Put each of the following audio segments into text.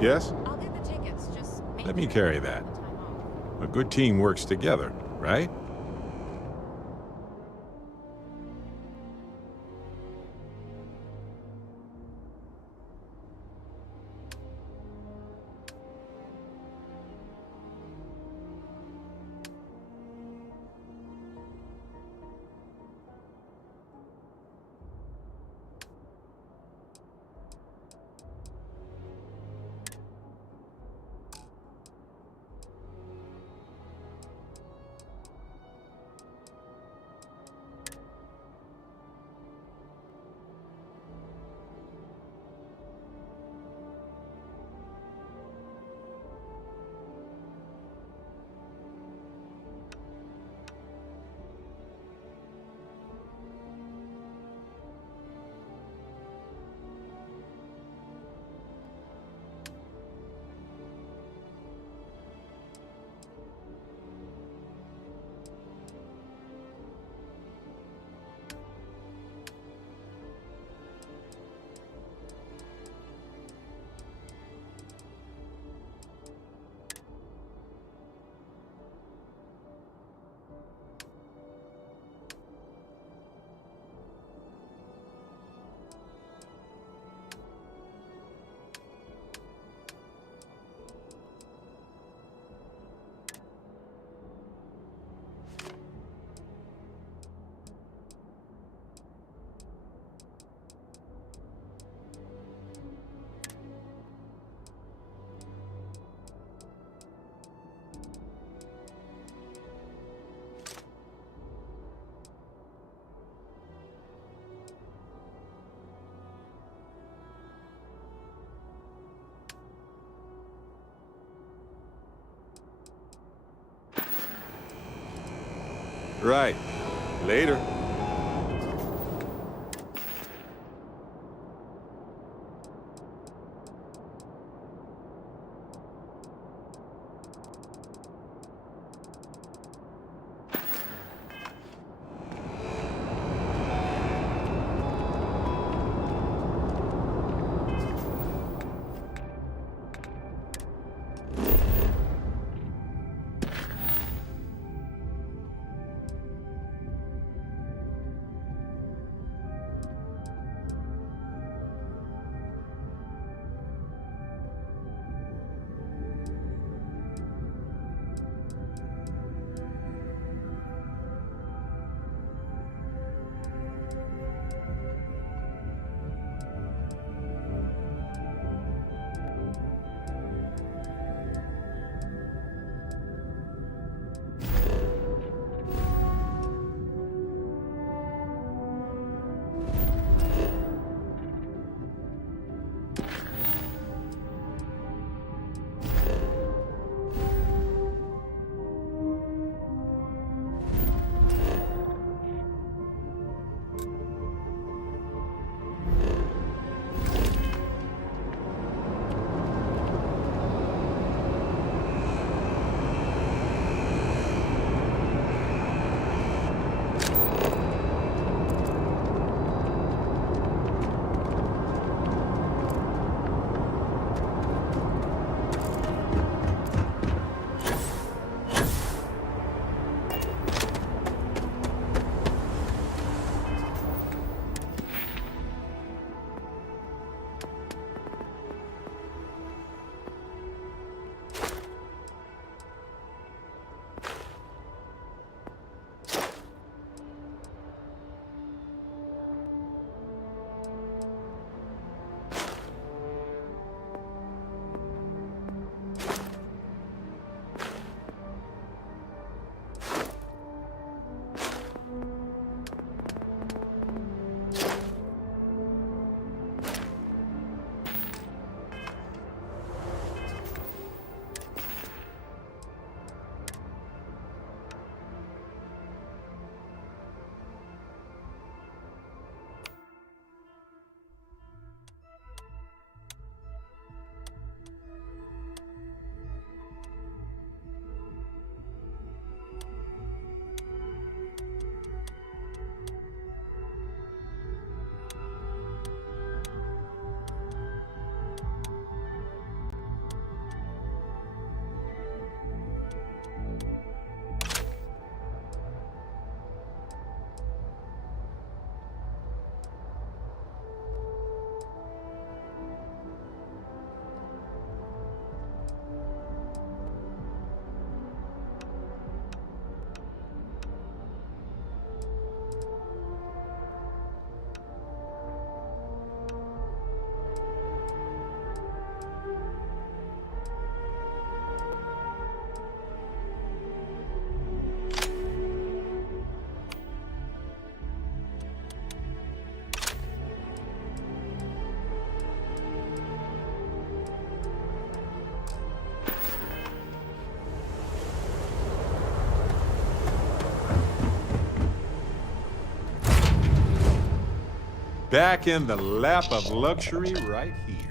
Yes? I'll get the tickets, just make Let me sure carry you that. have the time off. A good team works together, right? Right. Later. back in the lap of luxury right here.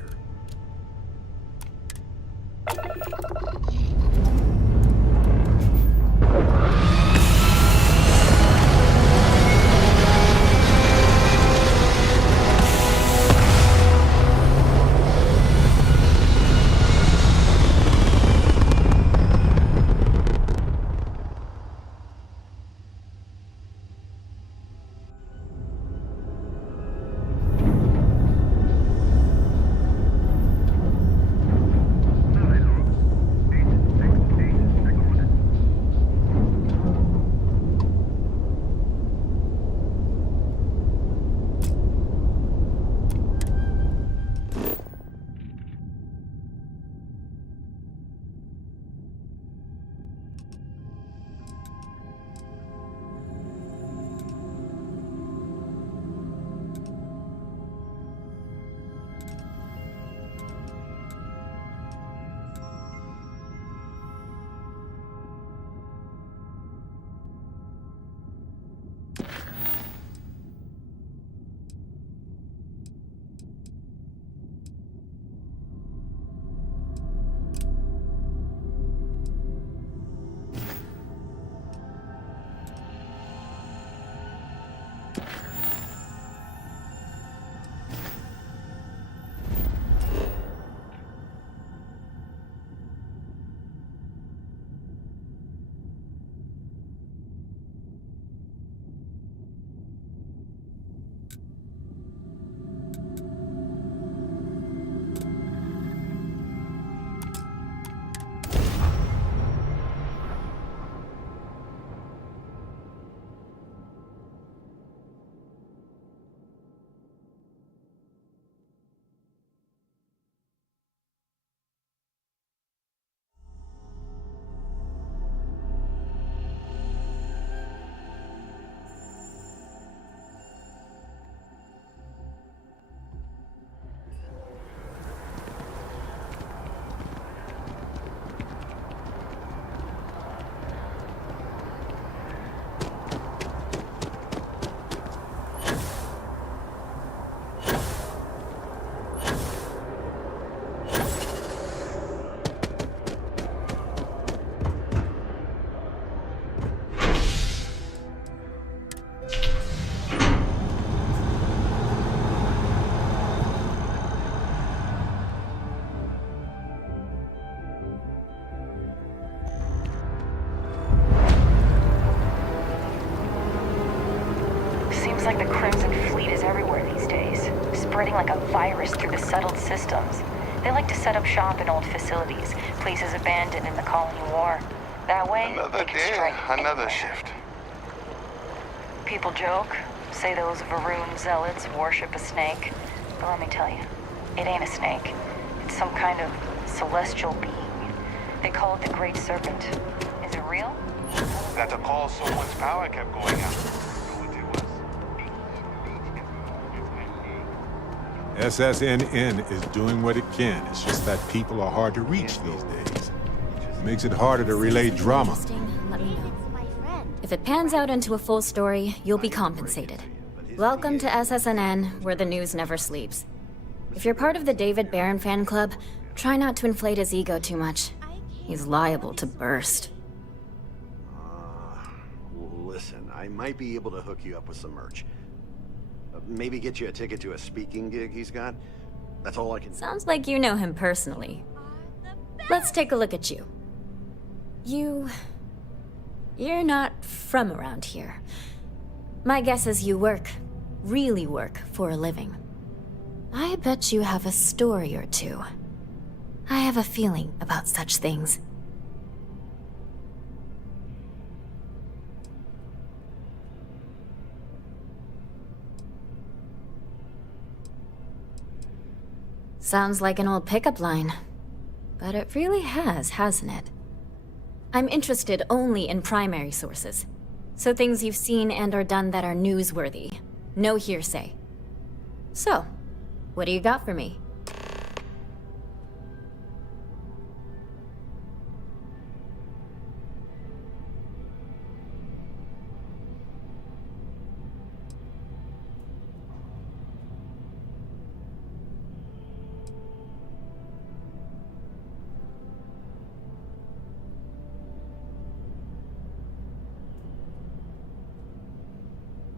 Like the Crimson Fleet is everywhere these days, spreading like a virus through the settled systems. They like to set up shop in old facilities, places abandoned in the colony war. That way, Another they can day, strike another anywhere. shift. People joke, say those Varun zealots worship a snake. But let me tell you, it ain't a snake. It's some kind of celestial being. They call it the Great Serpent. Is it real? That's a call someone's power kept going out. SSNN is doing what it can. It's just that people are hard to reach these days. It makes it harder to relay drama. Let me know. If it pans out into a full story, you'll be compensated. Welcome to SSNN, where the news never sleeps. If you're part of the David Barron fan club, try not to inflate his ego too much. He's liable to burst. Listen, I might be able to hook you up with some merch. Maybe get you a ticket to a speaking gig he's got. That's all I can do. Sounds like you know him personally. Let's take a look at you. You're not from around here. My guess is you really work for a living. I bet you have a story or two. I have a feeling about such things. Sounds like an old pickup line. But it really has, hasn't it? I'm interested only in primary sources. So things you've seen and or done that are newsworthy. No hearsay. So, what do you got for me?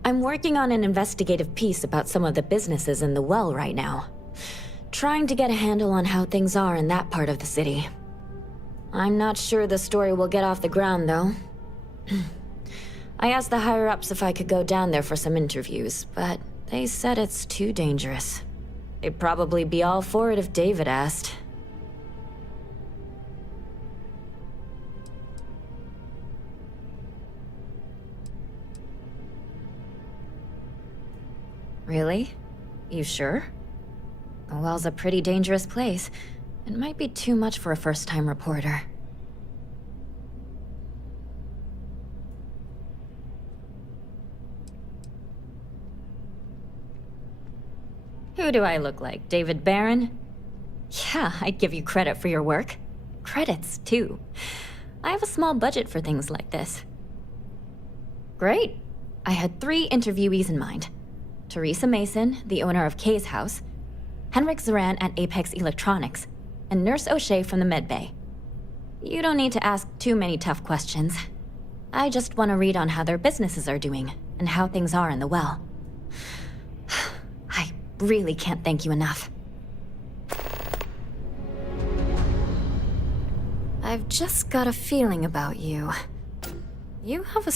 I'm working on an investigative piece about some of the businesses in the well right now. Trying to get a handle on how things are in that part of the city. I'm not sure the story will get off the ground, though. I asked the higher-ups if I could go down there for some interviews, but they said it's too dangerous. They'd probably be all for it if David asked. Really? You sure? The well's a pretty dangerous place. It might be too much for a first-time reporter. Who do I look like, David Barron? Yeah, I'd give you credit for your work. Credits, too. I have a small budget for things like this. Great. I had 3 interviewees in mind. Teresa Mason, the owner of Kay's house, Henrik Zoran at Apex Electronics, and Nurse O'Shea from the medbay. You don't need to ask too many tough questions. I just want to read on how their businesses are doing, and how things are in the well. I really can't thank you enough. I've just got a feeling about you. You have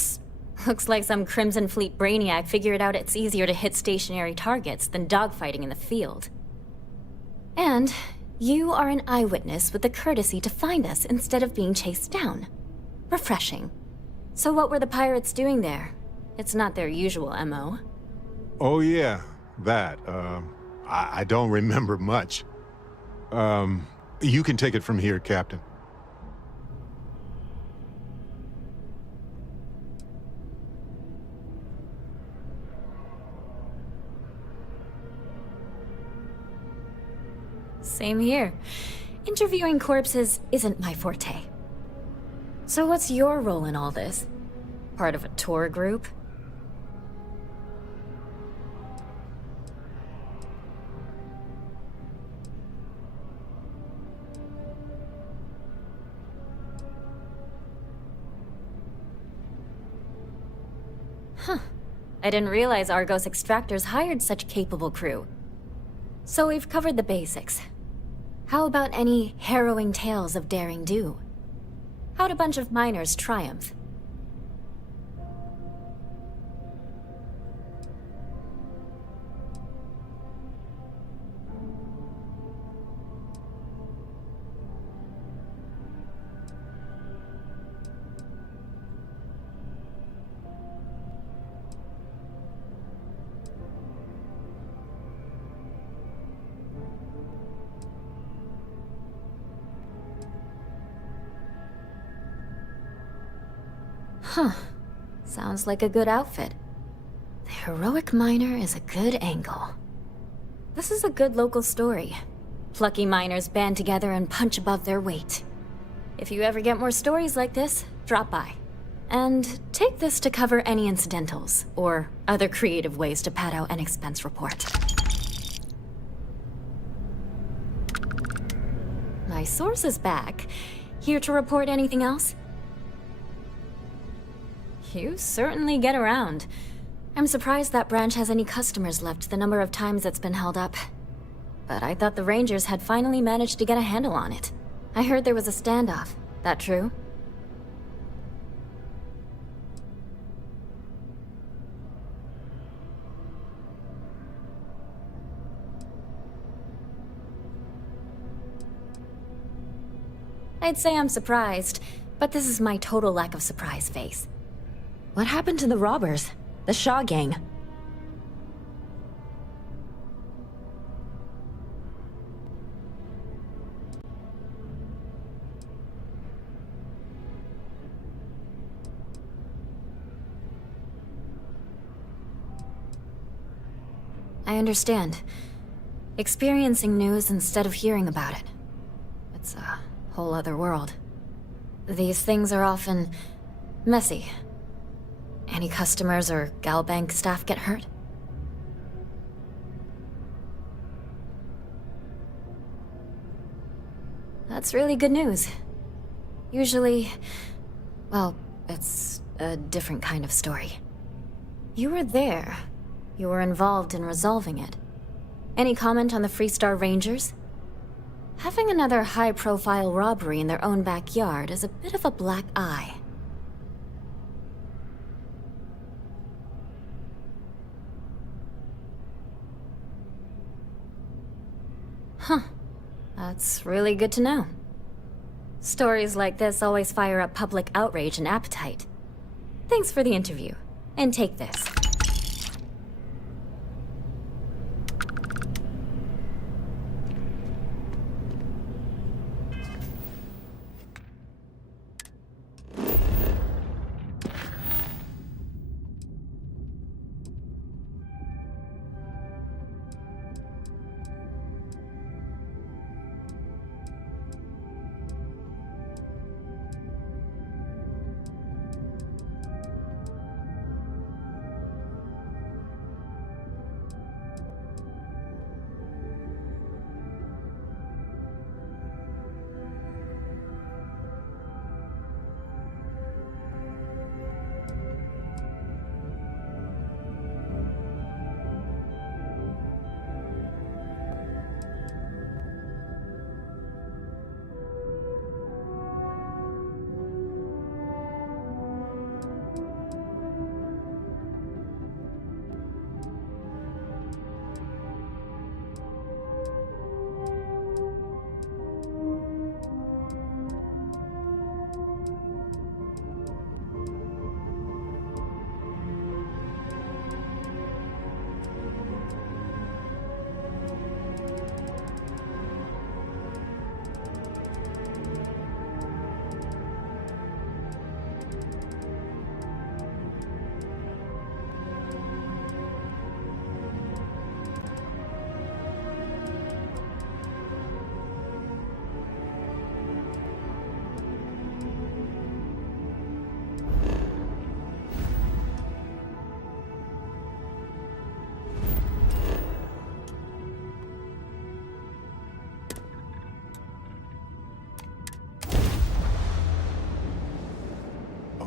looks like some Crimson Fleet brainiac figured out it's easier to hit stationary targets than dogfighting in the field. And you are an eyewitness with the courtesy to find us instead of being chased down. Refreshing. So what were the pirates doing there? It's not their usual MO. Oh yeah, that. I don't remember much. You can take it from here, Captain. Same here. Interviewing corpses isn't my forte. So what's your role in all this? Part of a tour group? Huh. I didn't realize Argos Extractors hired such capable crew. So we've covered the basics. How about any harrowing tales of daring do? How'd a bunch of miners triumph? Huh. Sounds like a good outfit. The heroic miner is a good angle. This is a good local story. Plucky miners band together and punch above their weight. If you ever get more stories like this, drop by. And take this to cover any incidentals, or other creative ways to pad out an expense report. My source is back. Here to report anything else? You certainly get around. I'm surprised that branch has any customers left the number of times it's been held up. But I thought the Rangers had finally managed to get a handle on it. I heard there was a standoff. That true? I'd say I'm surprised, but this is my total lack of surprise face. What happened to the robbers? The Shaw gang? I understand. Experiencing news instead of hearing about it. It's a whole other world. These things are often messy. Any customers or Galbank staff get hurt? That's really good news. Usually, well, it's a different kind of story. You were there. You were involved in resolving it. Any comment on the Freestar Rangers? Having another high-profile robbery in their own backyard is a bit of a black eye. Huh. That's really good to know. Stories like this always fire up public outrage and appetite. Thanks for the interview. And take this.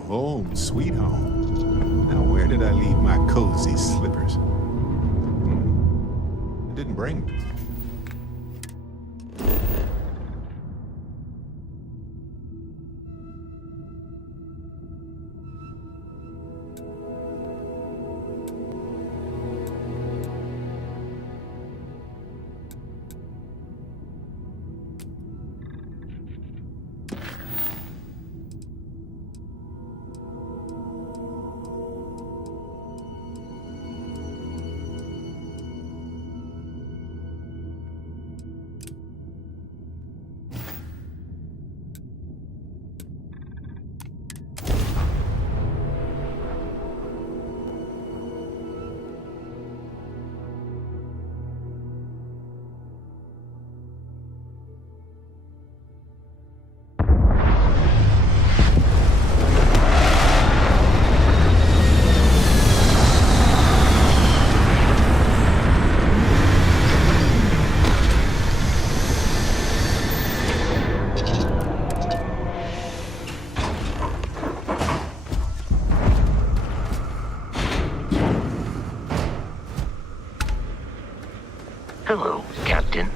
Home, sweet home. Now, where did I leave my cozy slippers? I didn't bring them. Hello, Captain.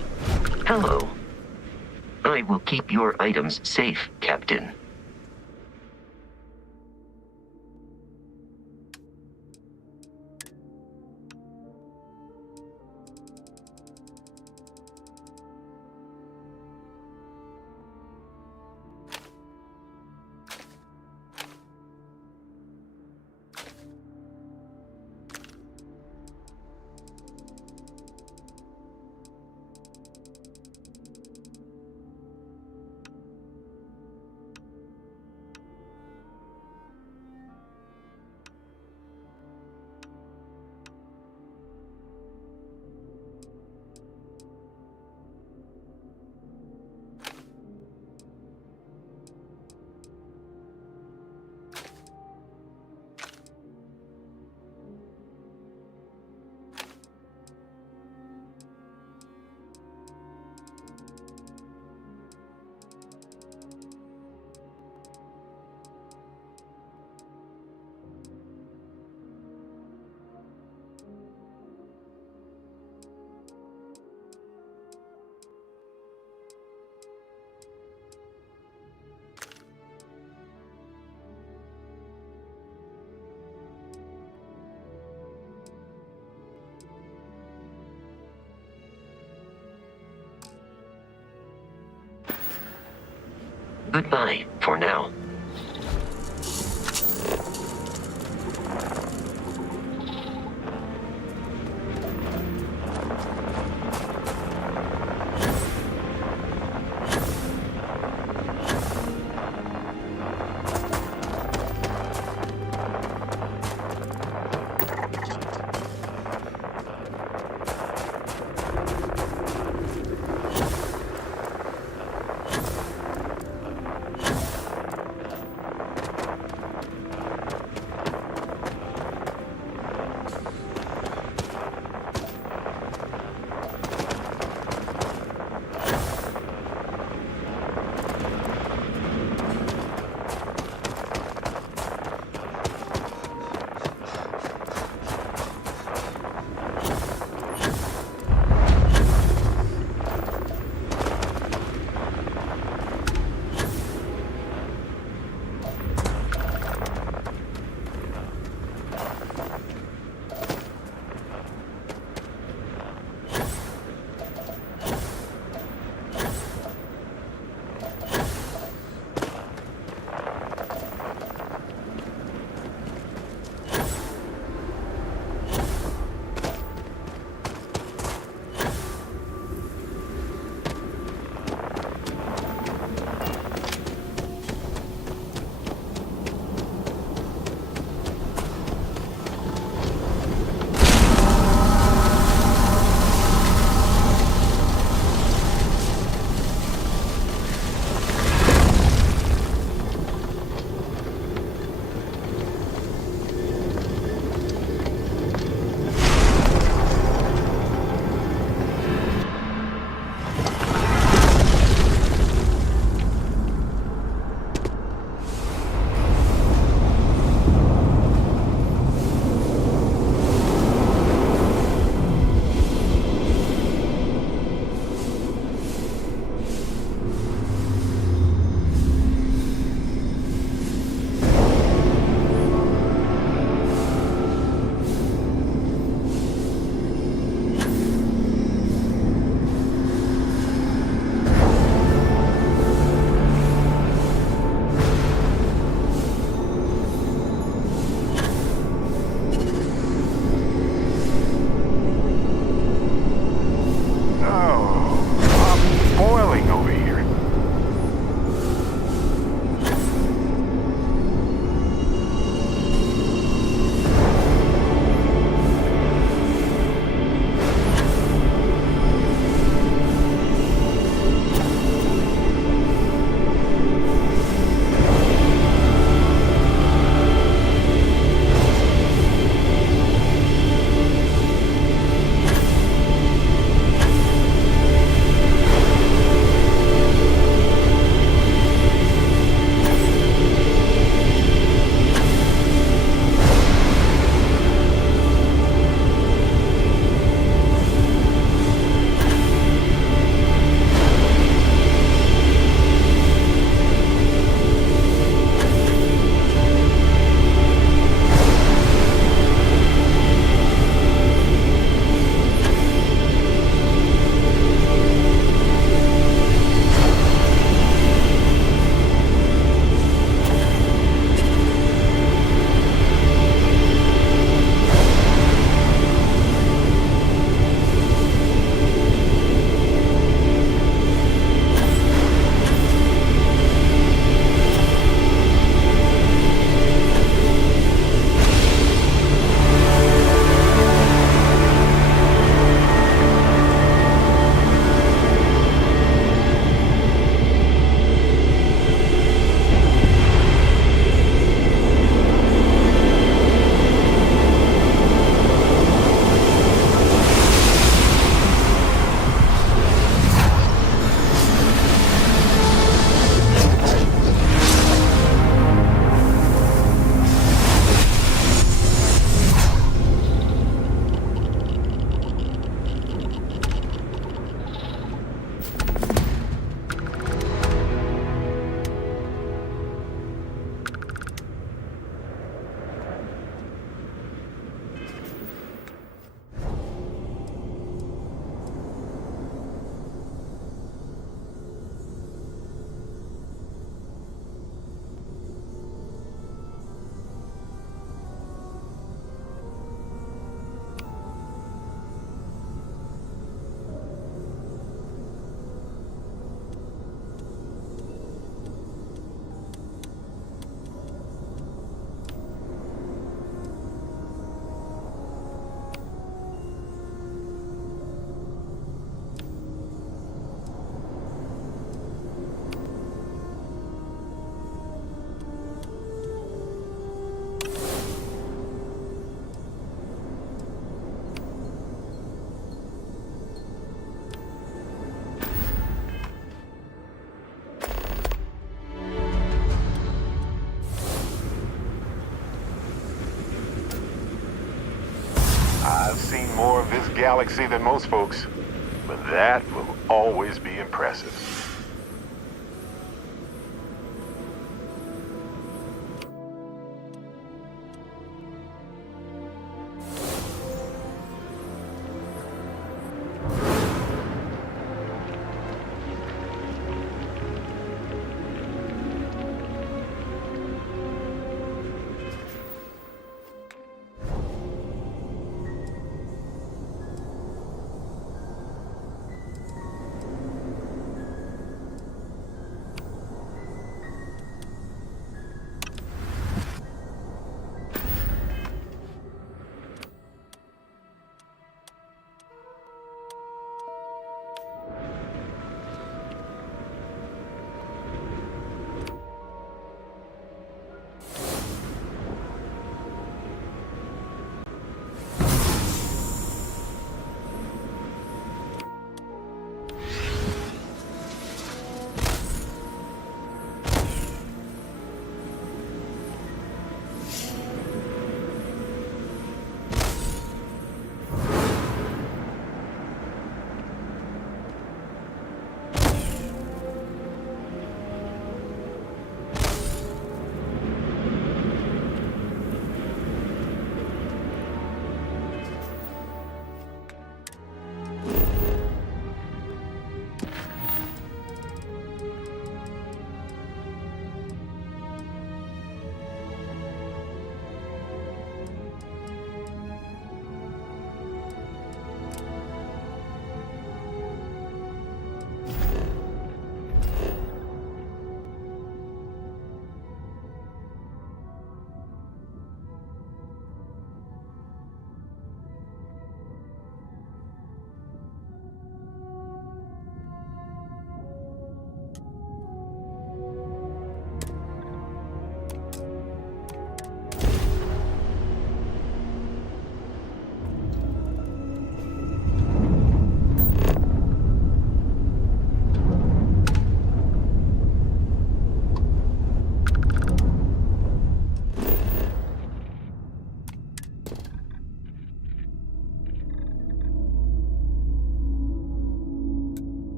Hello. I will keep your items safe, Captain. Goodbye for now. galaxy than most folks, but that will always be impressive.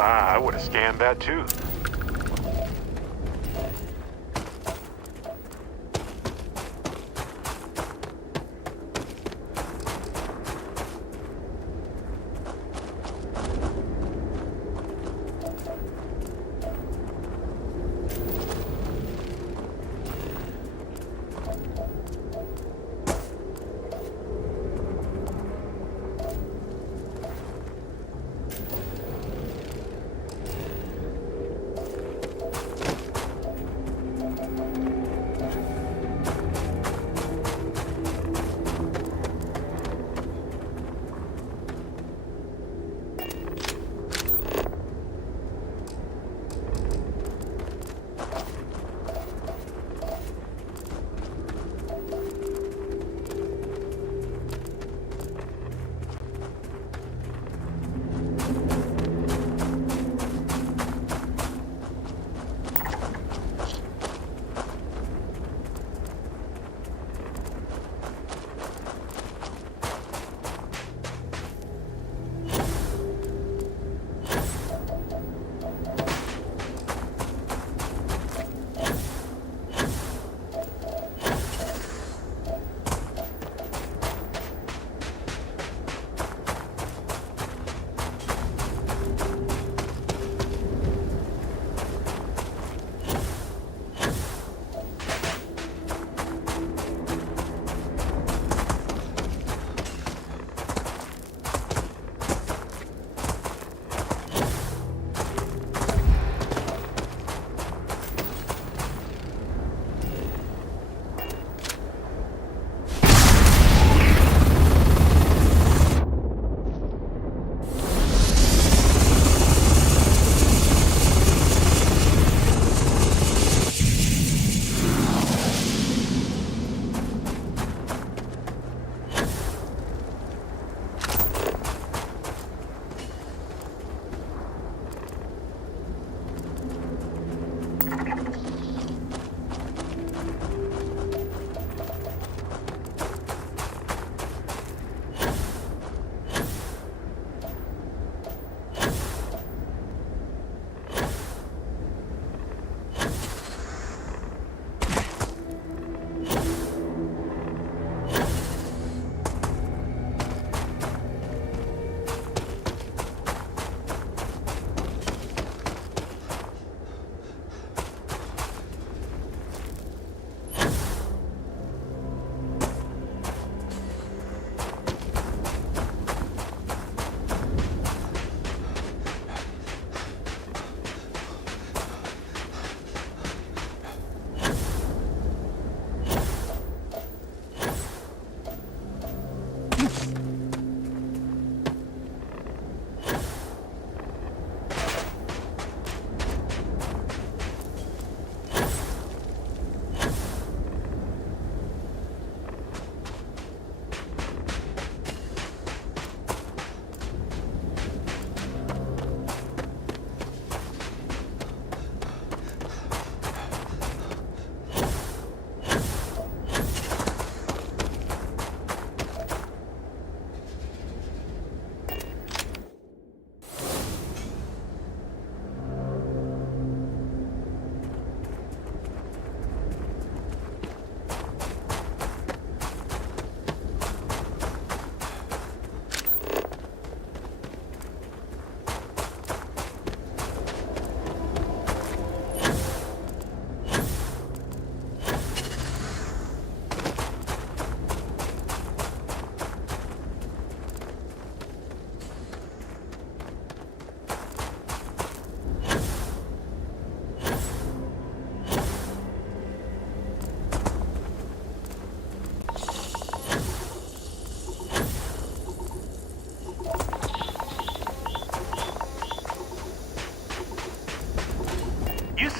Ah, I would have scanned that too.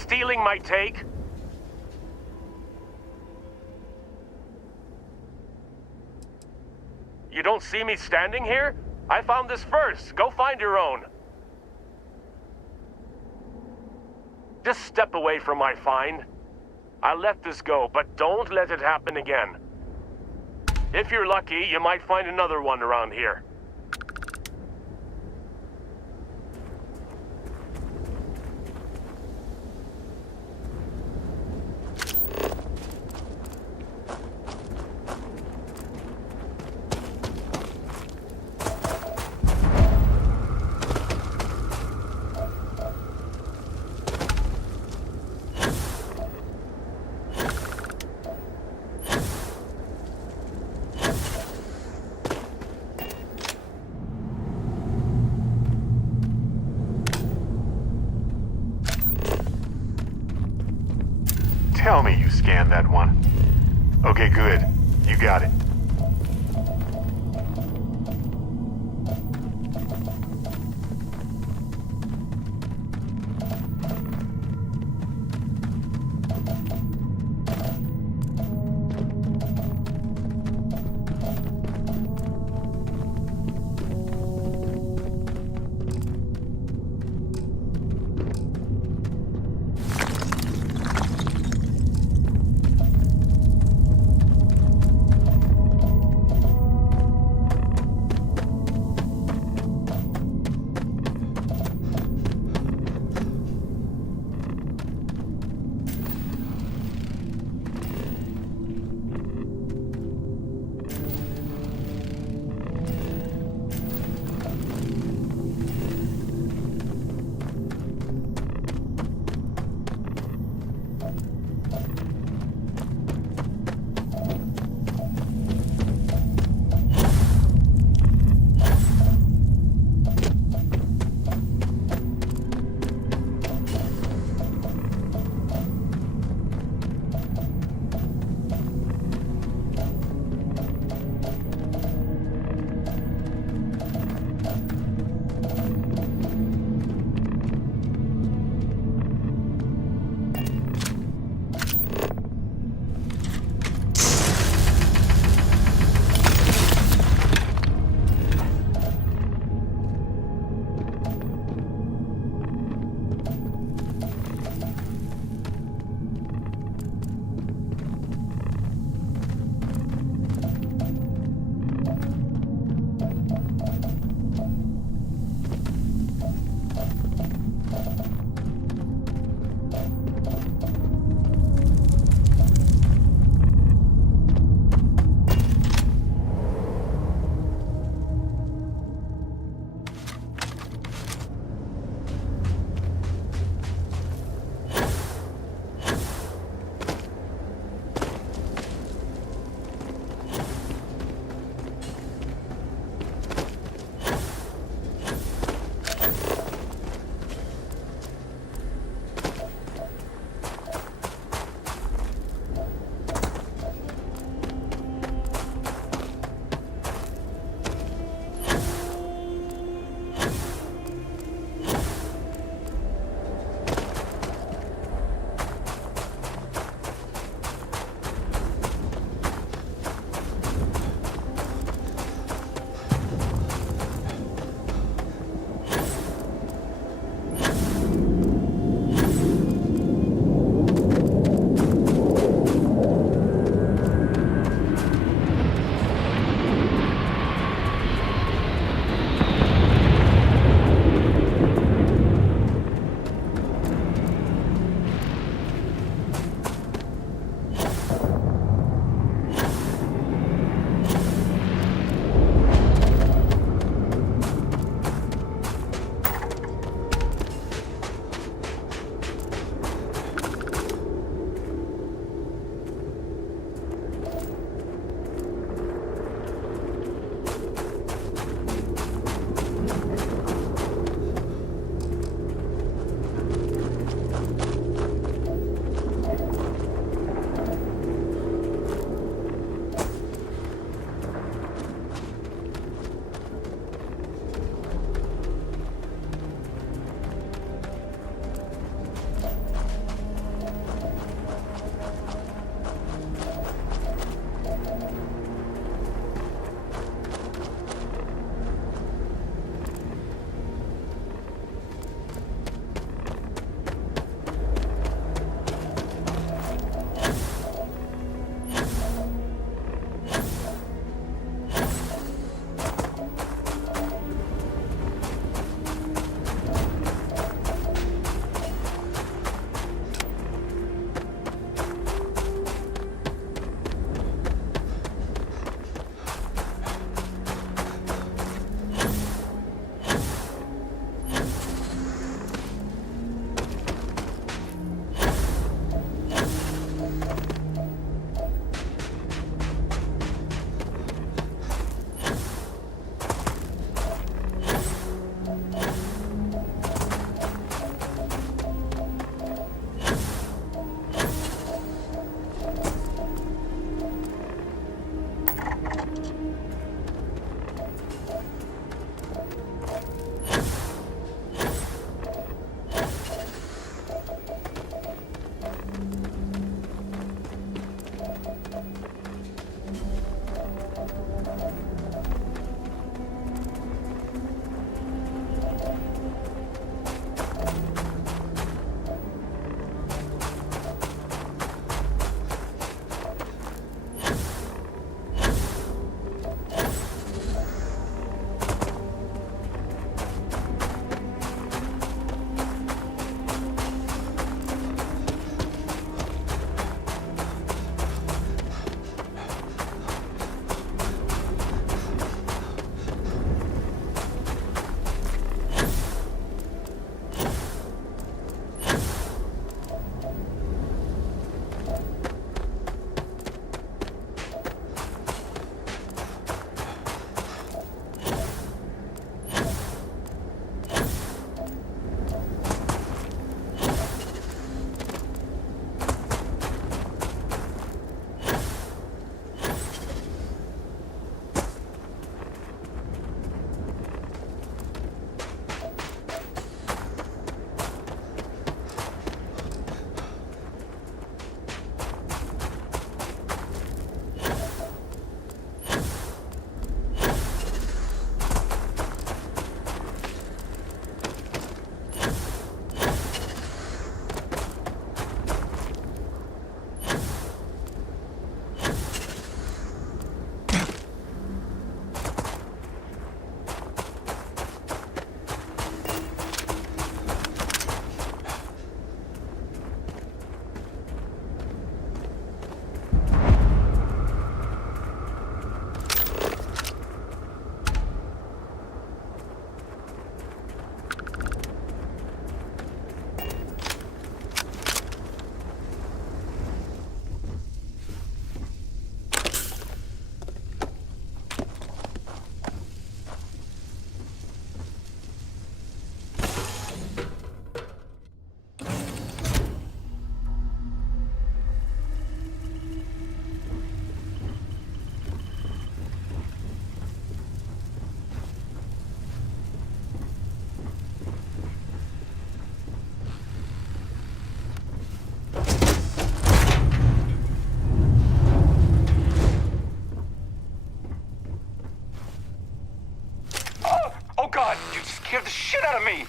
Stealing my take? You don't see me standing here? I found this first. Go find your own. Just step away from my find. I let this go, but don't let it happen again. If you're lucky, you might find another one around here. Tell me you scanned that one. Okay, good. You got it. You scared the shit out of me!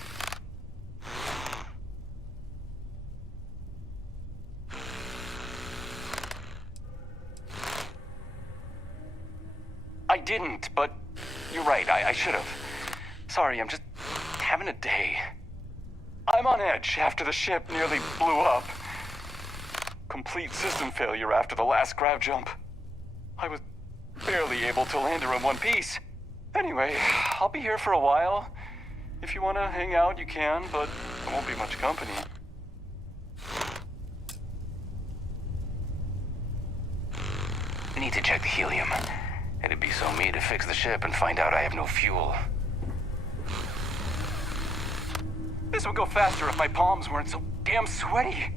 I didn't, but you're right, I should have. Sorry, I'm just having a day. I'm on edge after the ship nearly blew up. Complete system failure after the last grav jump. I was barely able to land her in one piece. Anyway, I'll be here for a while. If you want to hang out, you can, but there won't be much company. Need to check the helium. It'd be so me to fix the ship and find out I have no fuel. This would go faster if my palms weren't so damn sweaty.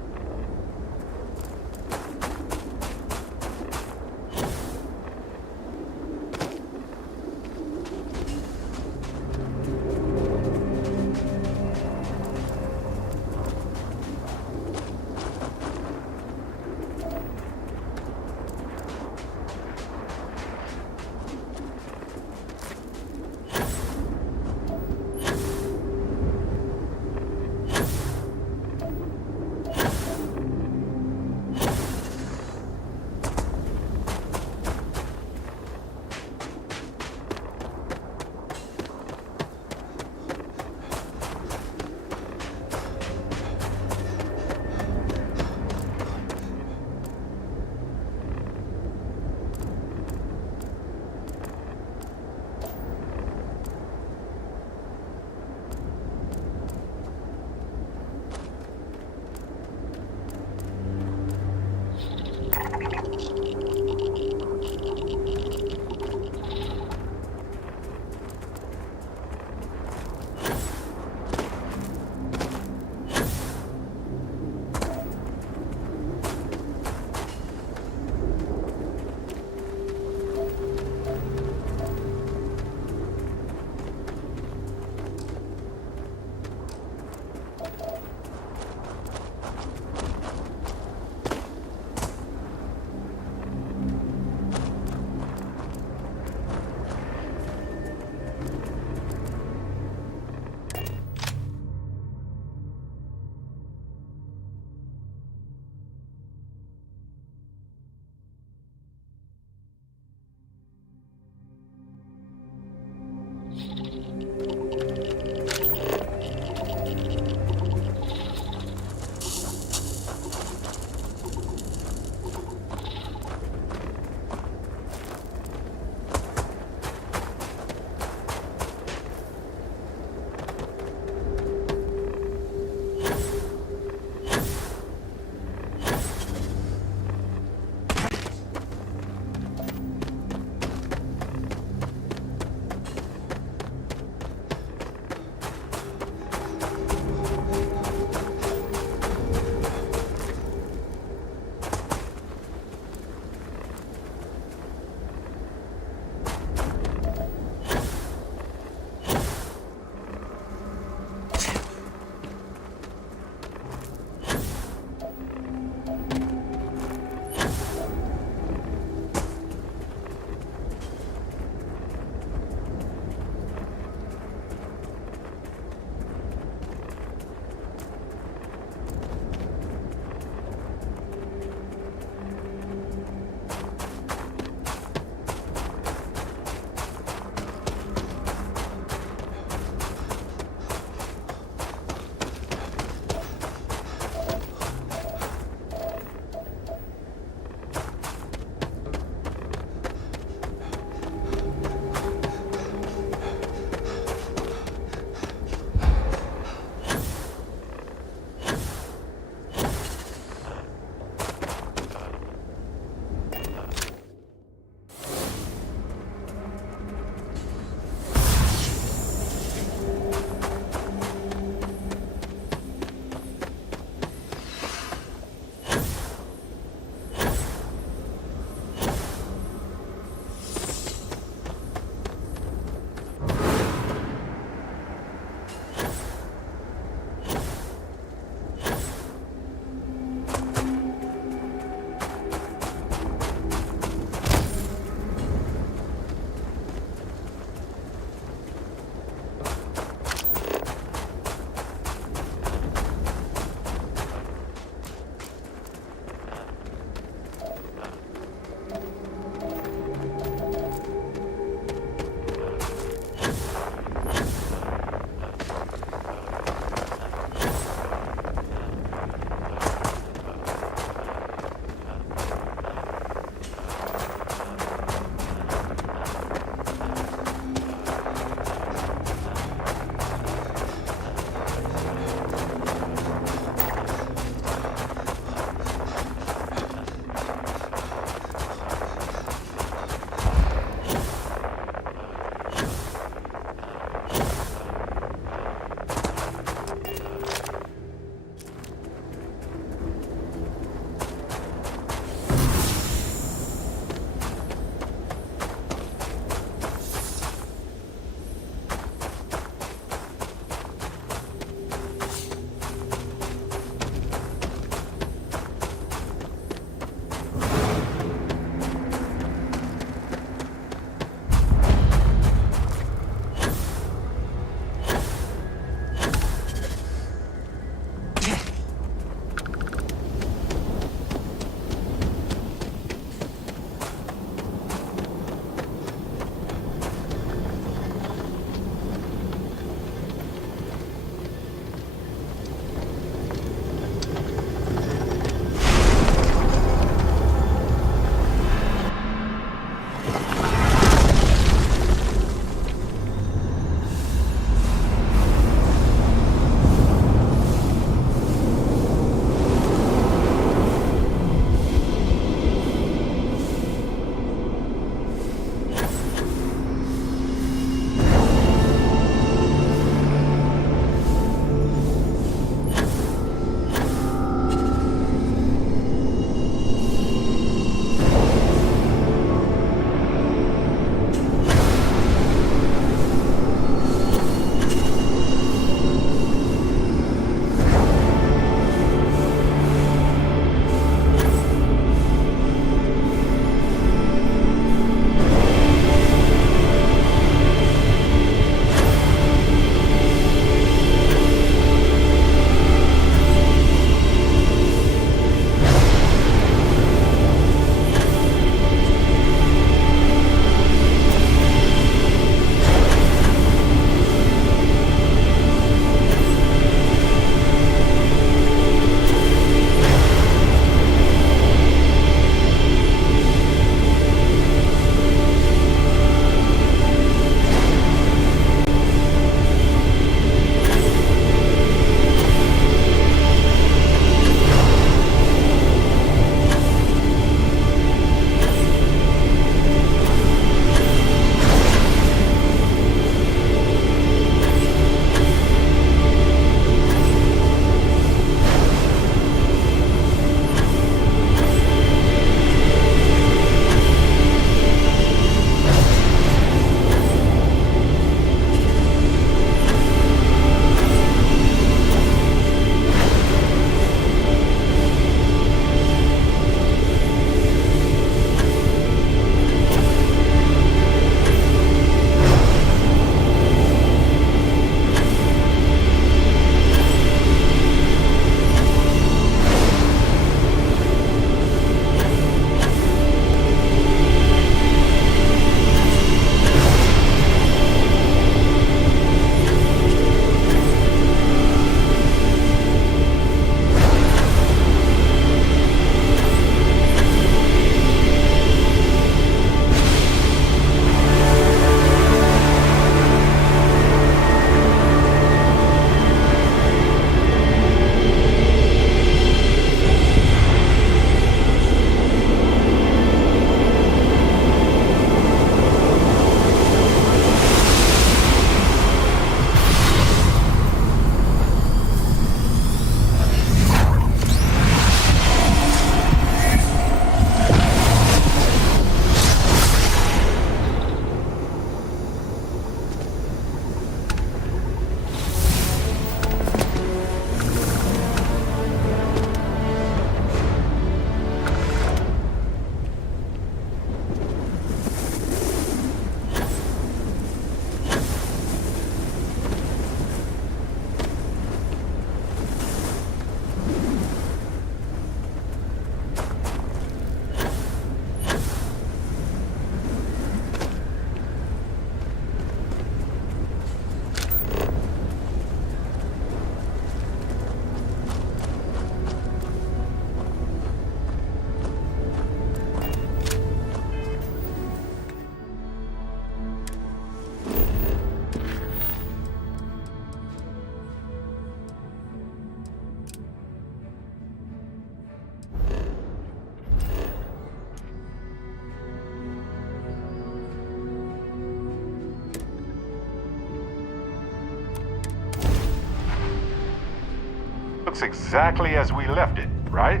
looks exactly as we left it, right?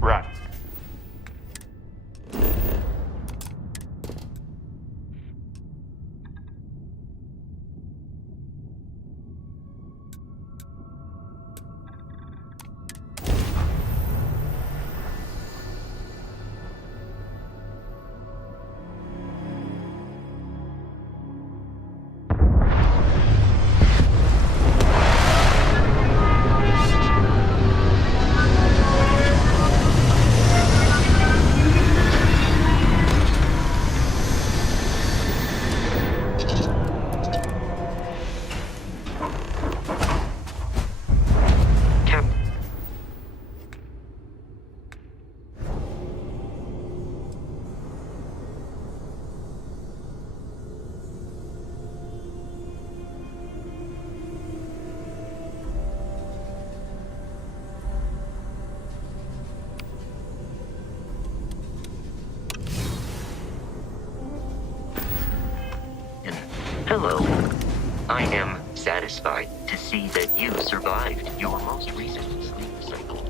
Right. Cap. Hello. I am satisfied to see that you survived your most recent sleep cycle.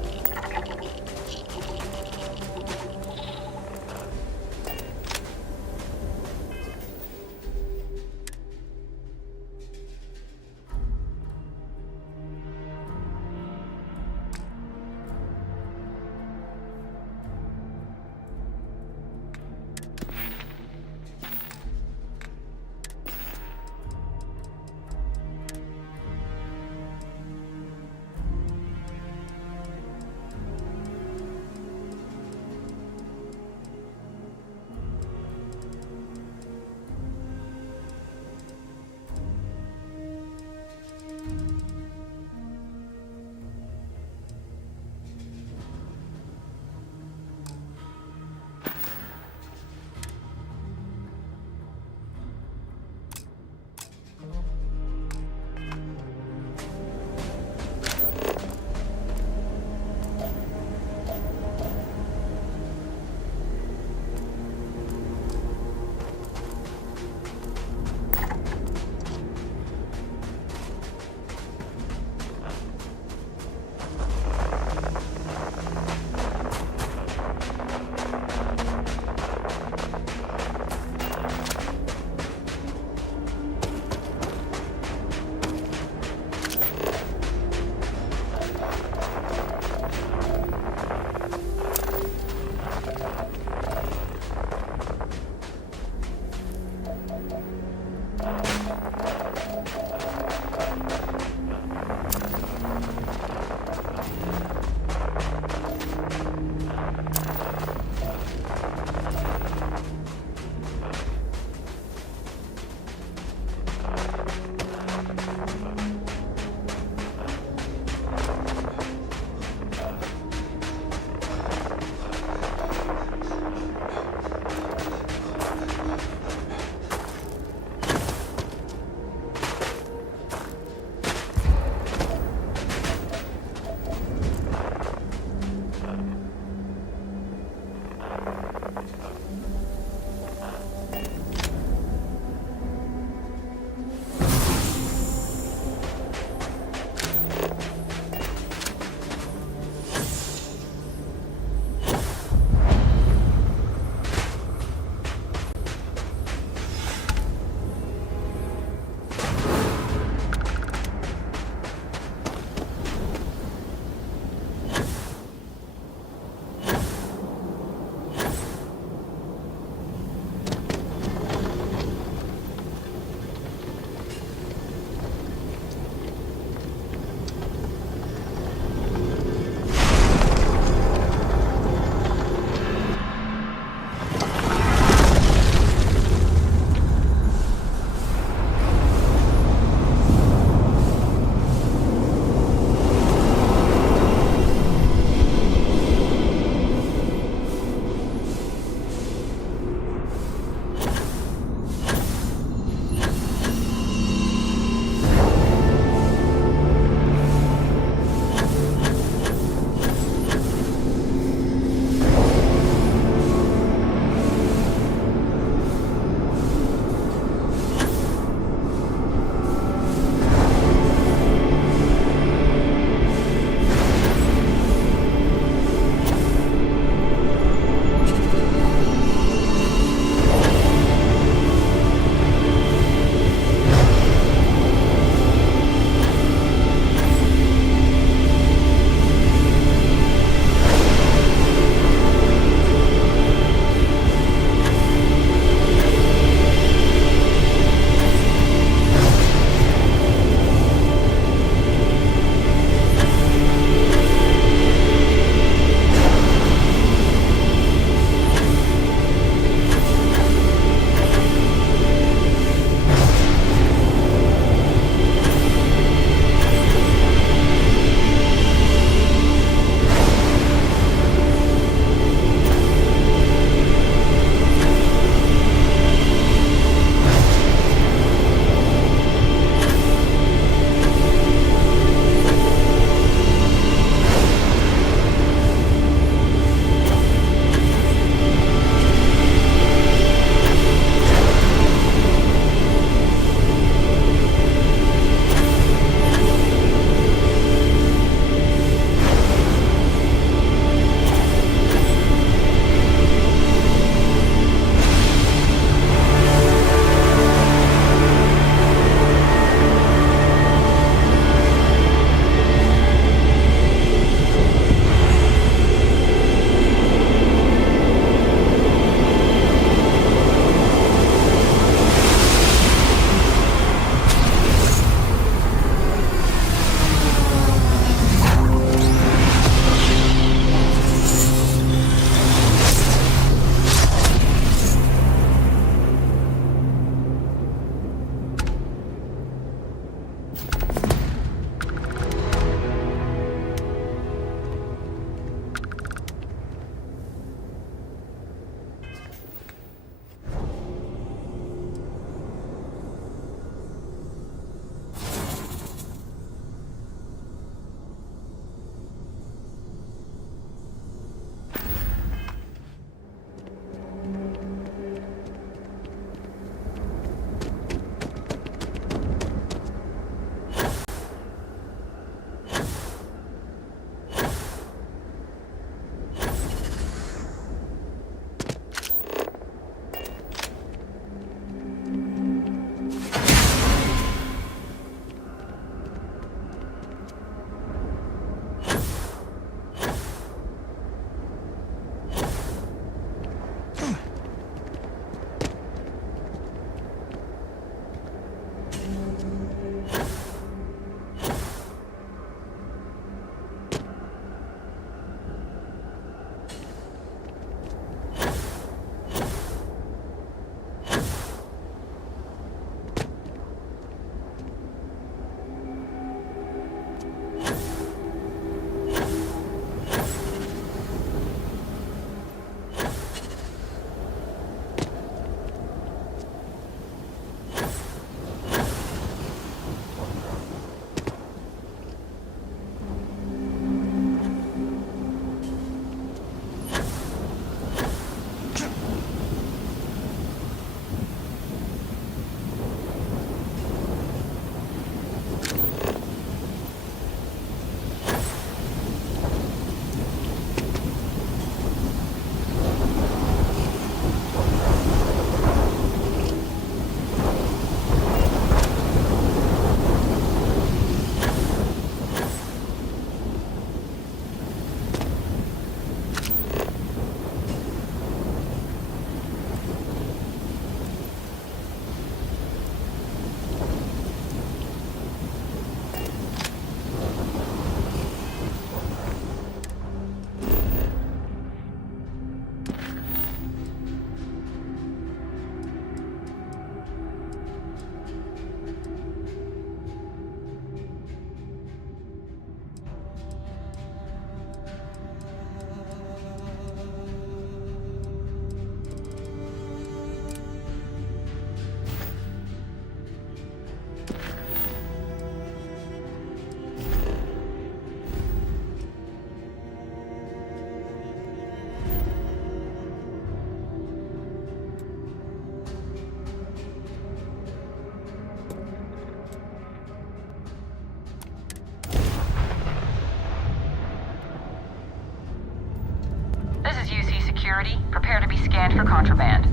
security, prepare to be scanned for contraband.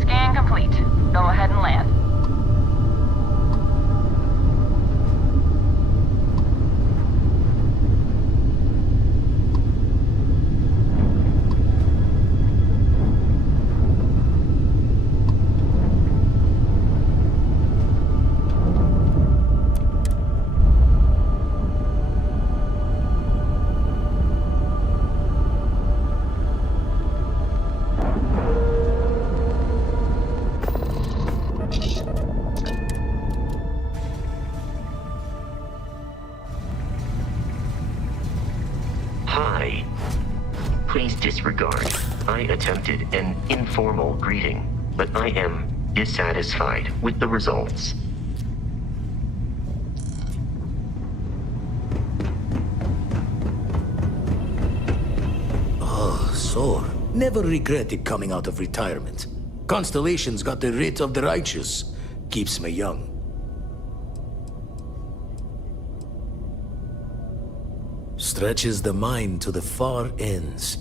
Scan complete. Go ahead and land. Hi. Please disregard. I attempted an informal greeting, but I am dissatisfied with the results. So, never regretted coming out of retirement. Constellation's got the writ of the righteous. Keeps me young. Stretches the mind to the far ends.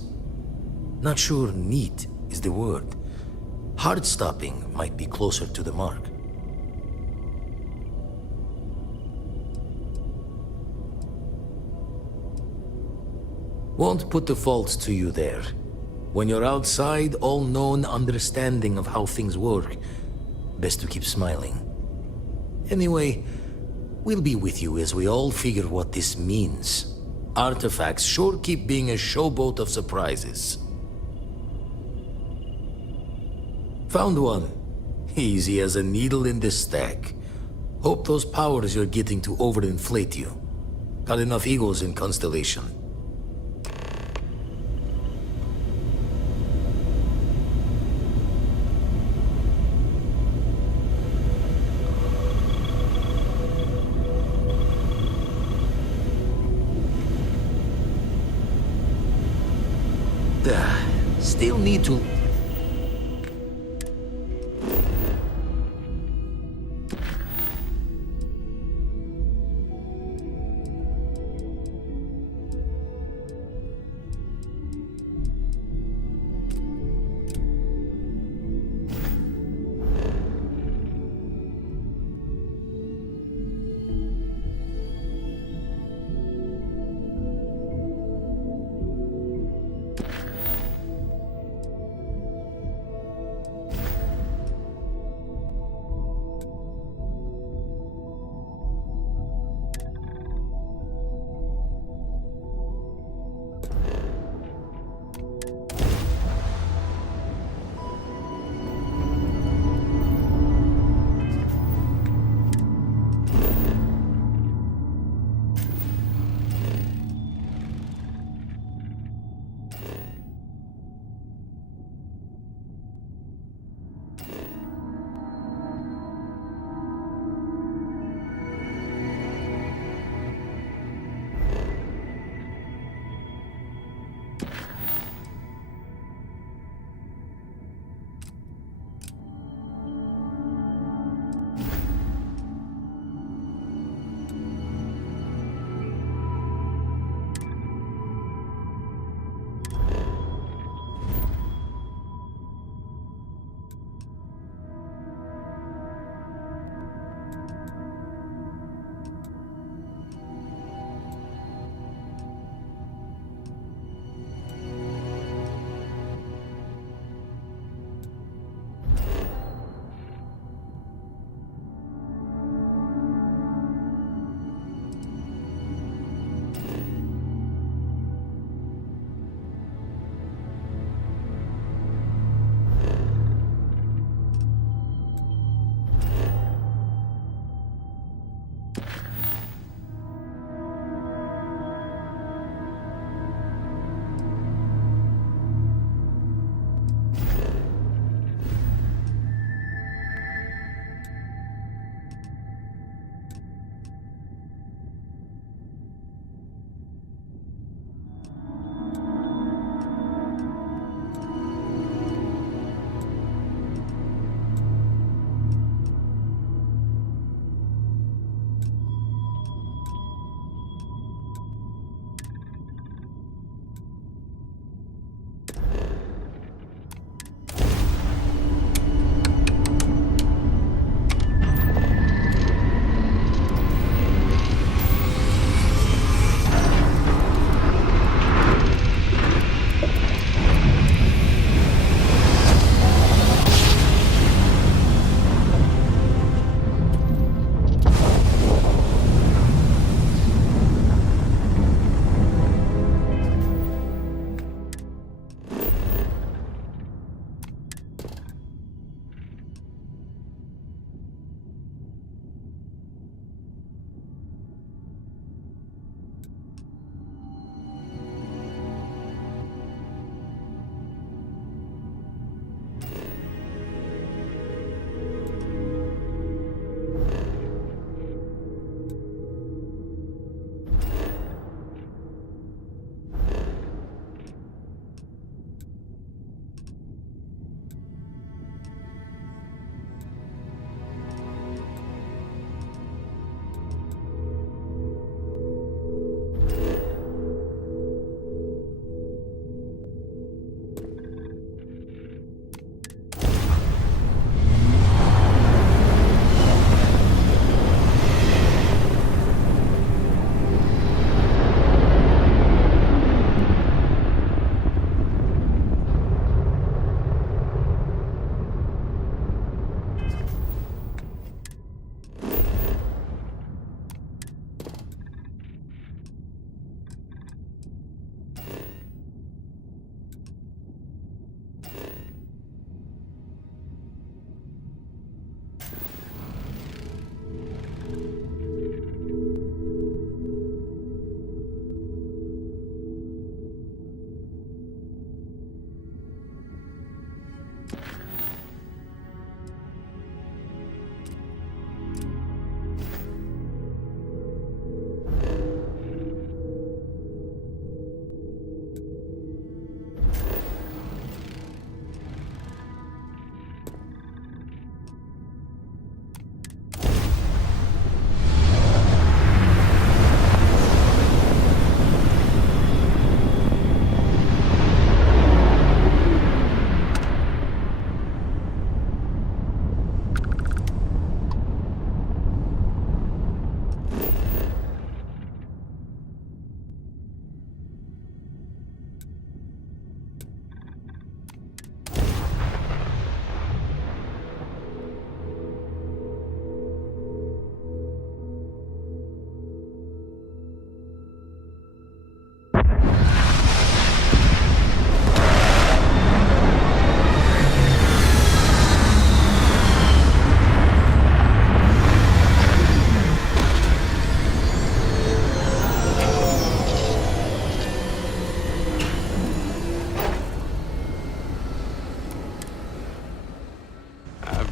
Not sure neat is the word. Heart-stopping might be closer to the mark. Won't put the fault to you there. When you're outside all-known understanding of how things work, best to keep smiling. Anyway, we'll be with you as we all figure what this means. Artifacts sure keep being a showboat of surprises. Found one. Easy as a needle in the stack. Hope those powers you're getting to overinflate you. Got enough egos in Constellation. Still need to...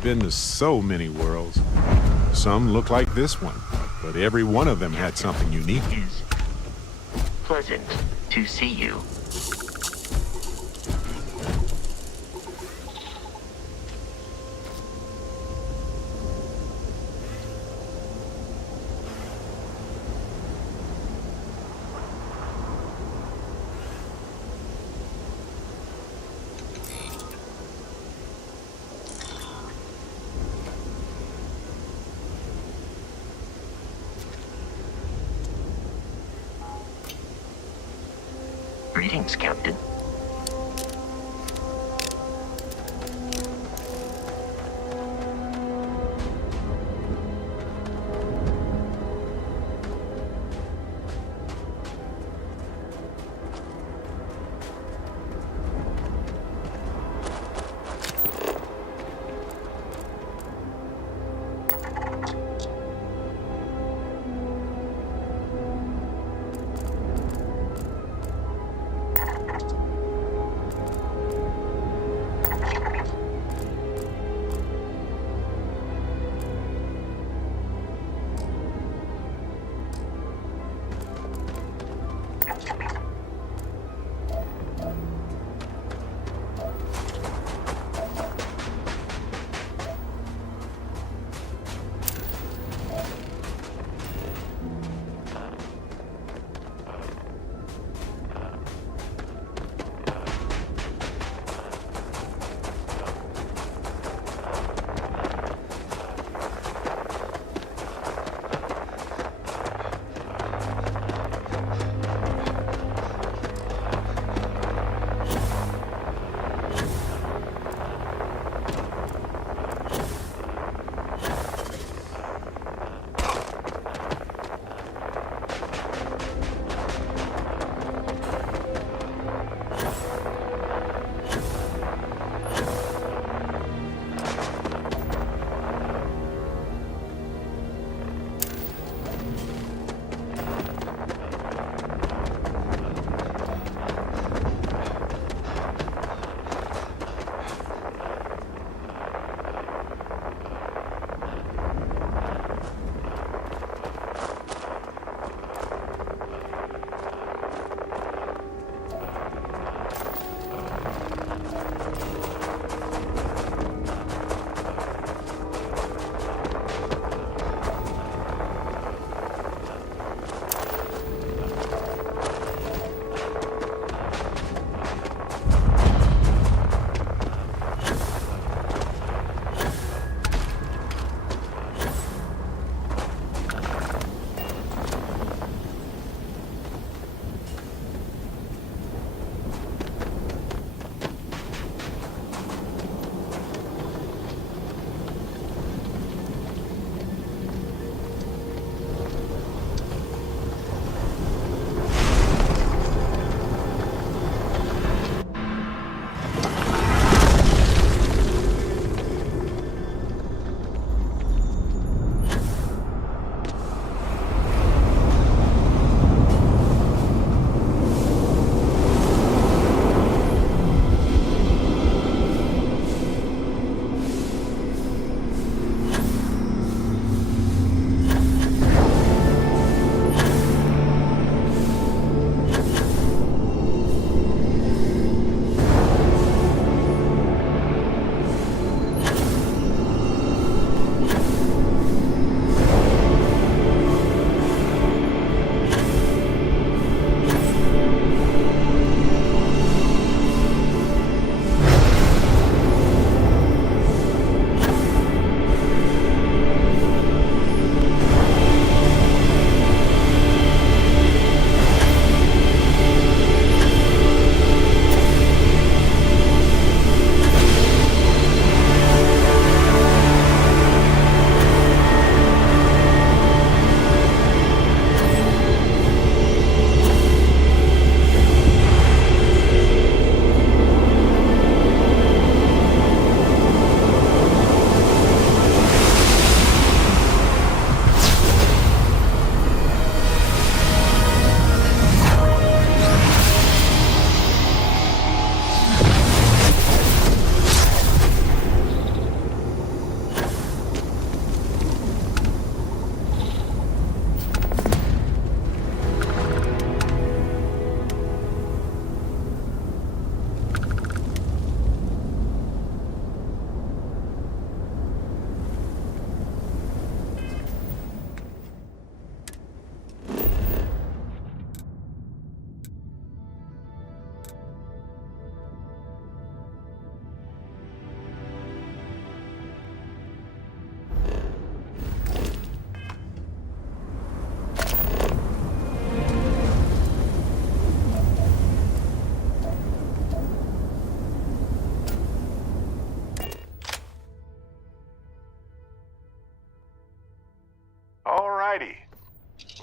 been to so many worlds. Some look like this one, but every one of them had something unique. It is pleasant to see you. Greetings, Captain.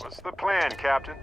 What's the plan, Captain?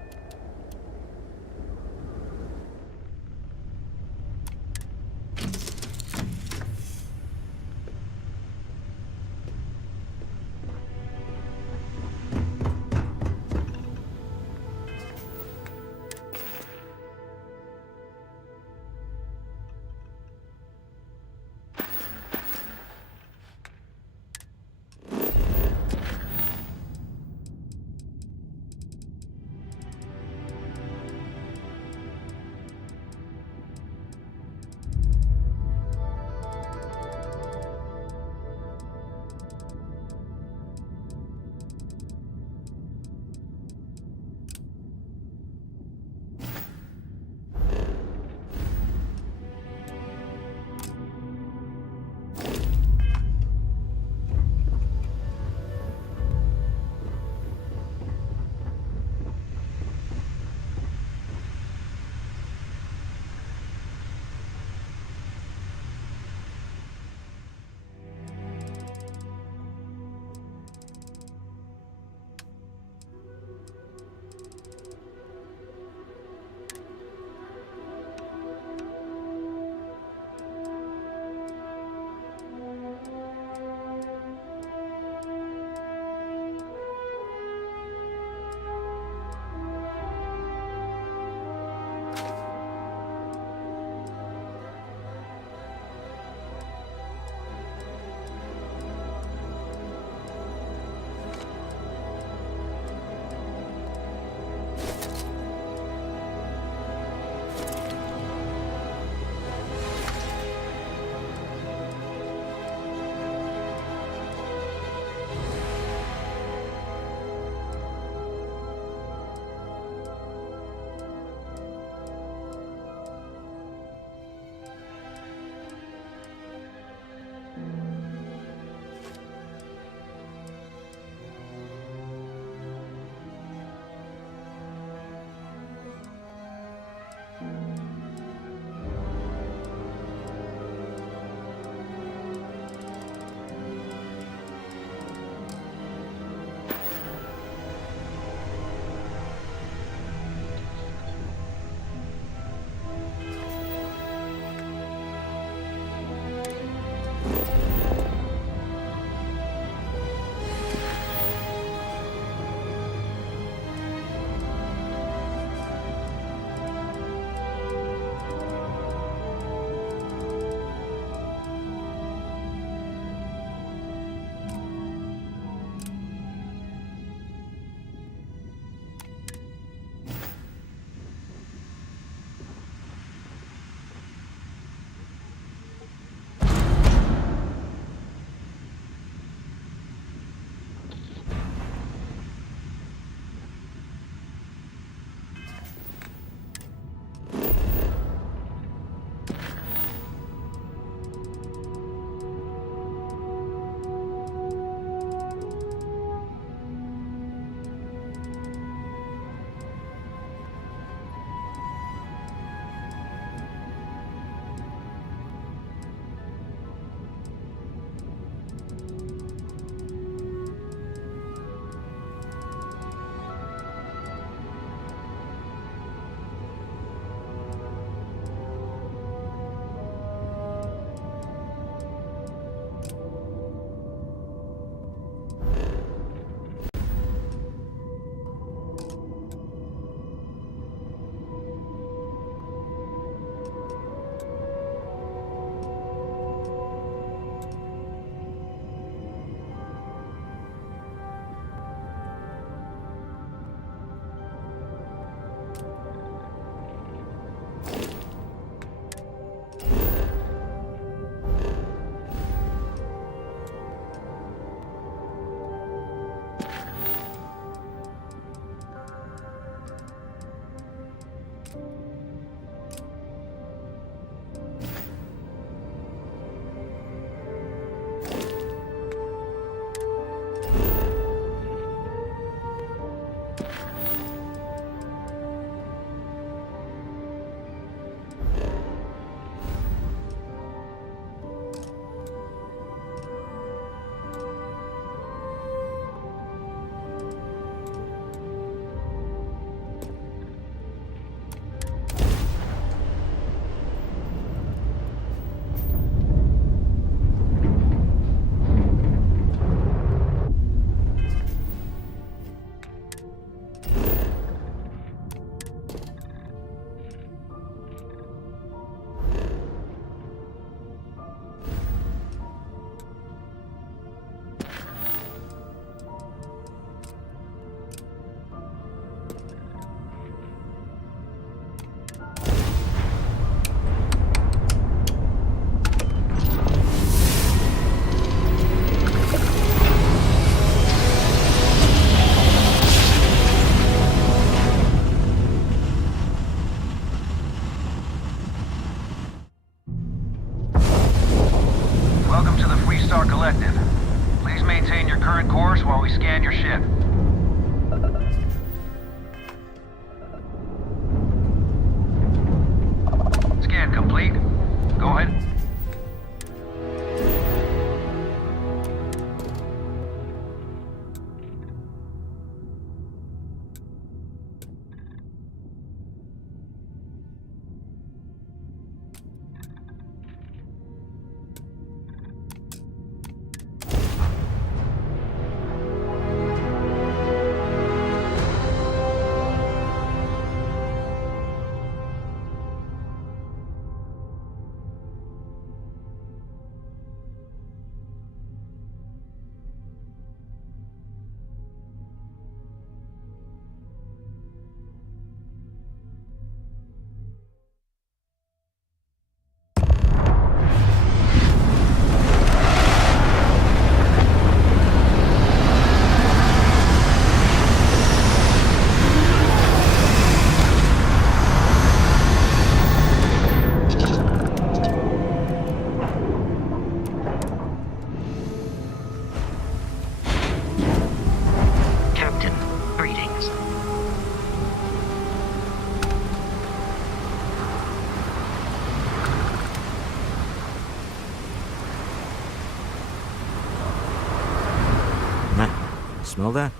Smell that?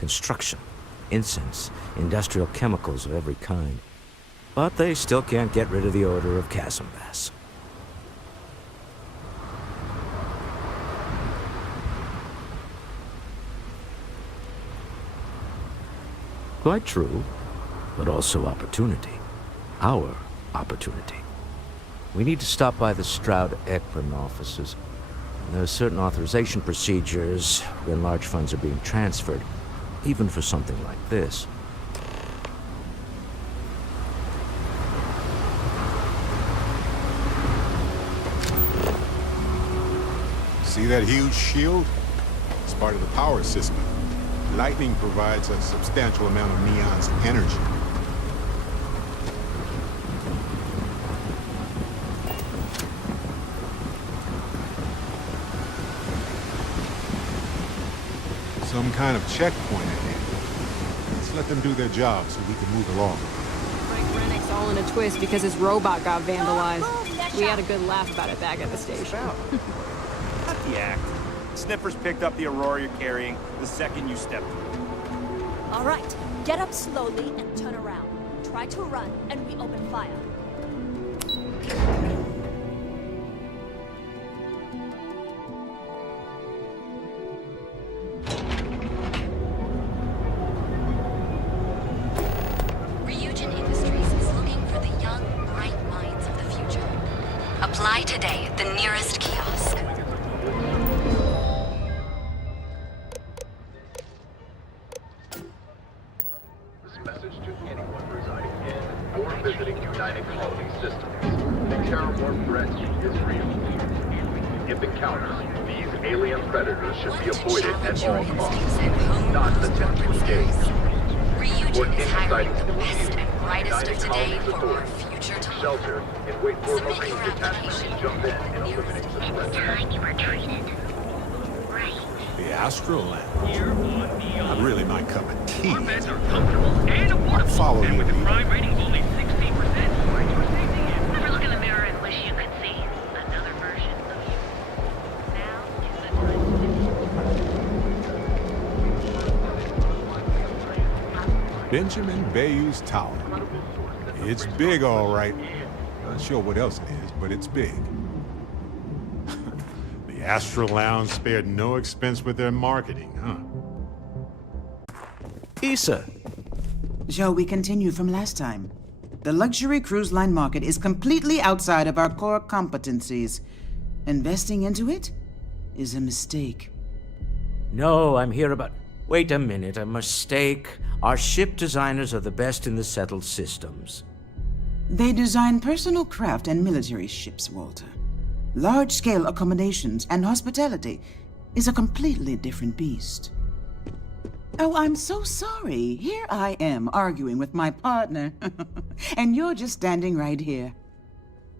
Construction, incense, industrial chemicals of every kind. But they still can't get rid of the odor of chasm bass. Quite true, but also opportunity. Our opportunity. We need to stop by the Stroud-Ekman offices. There are certain authorization procedures when large funds are being transferred, even for something like this. See that huge shield? It's part of the power system. Lightning provides a substantial amount of Neon's energy. Some kind of checkpoint ahead. Let's let them do their job so we can move along. Frank Rennick's all in a twist because his robot got vandalized. We had a good laugh about it back at the station. Not the act. Sniffers picked up the Aurora you're carrying the second you stepped through. All right, get up slowly and turn around. Try to run, and we open fire. Ryujin Industries is looking for the young, bright minds of the future. Apply today at the nearest kiosk. Visiting United Colony Systems. The terraform threat is real. If encountered, these alien predators should be avoided at all costs, not attempt to engage. Ryujin is hiring the best and brightest of today for our future tomorrow. Shelter and wait for Marine detachments to jump in and eliminate the threat. Time you were treated. The Astral Lounge. Not really my cup of tea. Our beds are comfortable and affordable. I'll follow and you, with the Lee. prime ratings only 60%. Never look in the mirror and wish you could see another version of you. Now is the time. Benjamin Bayou's Tower. It's big, all right. Not sure what else it is, but it's big. The Astral Lounge spared no expense with their marketing, huh? Issa! Shall we continue from last time? The luxury cruise line market is completely outside of our core competencies. Investing into it is a mistake. No, I'm here about... Wait a minute, a mistake. Our ship designers are the best in the settled systems. They design personal craft and military ships, Walter. Large-scale accommodations and hospitality is a completely different beast. Oh, I'm so sorry. Here I am arguing with my partner, and you're just standing right here.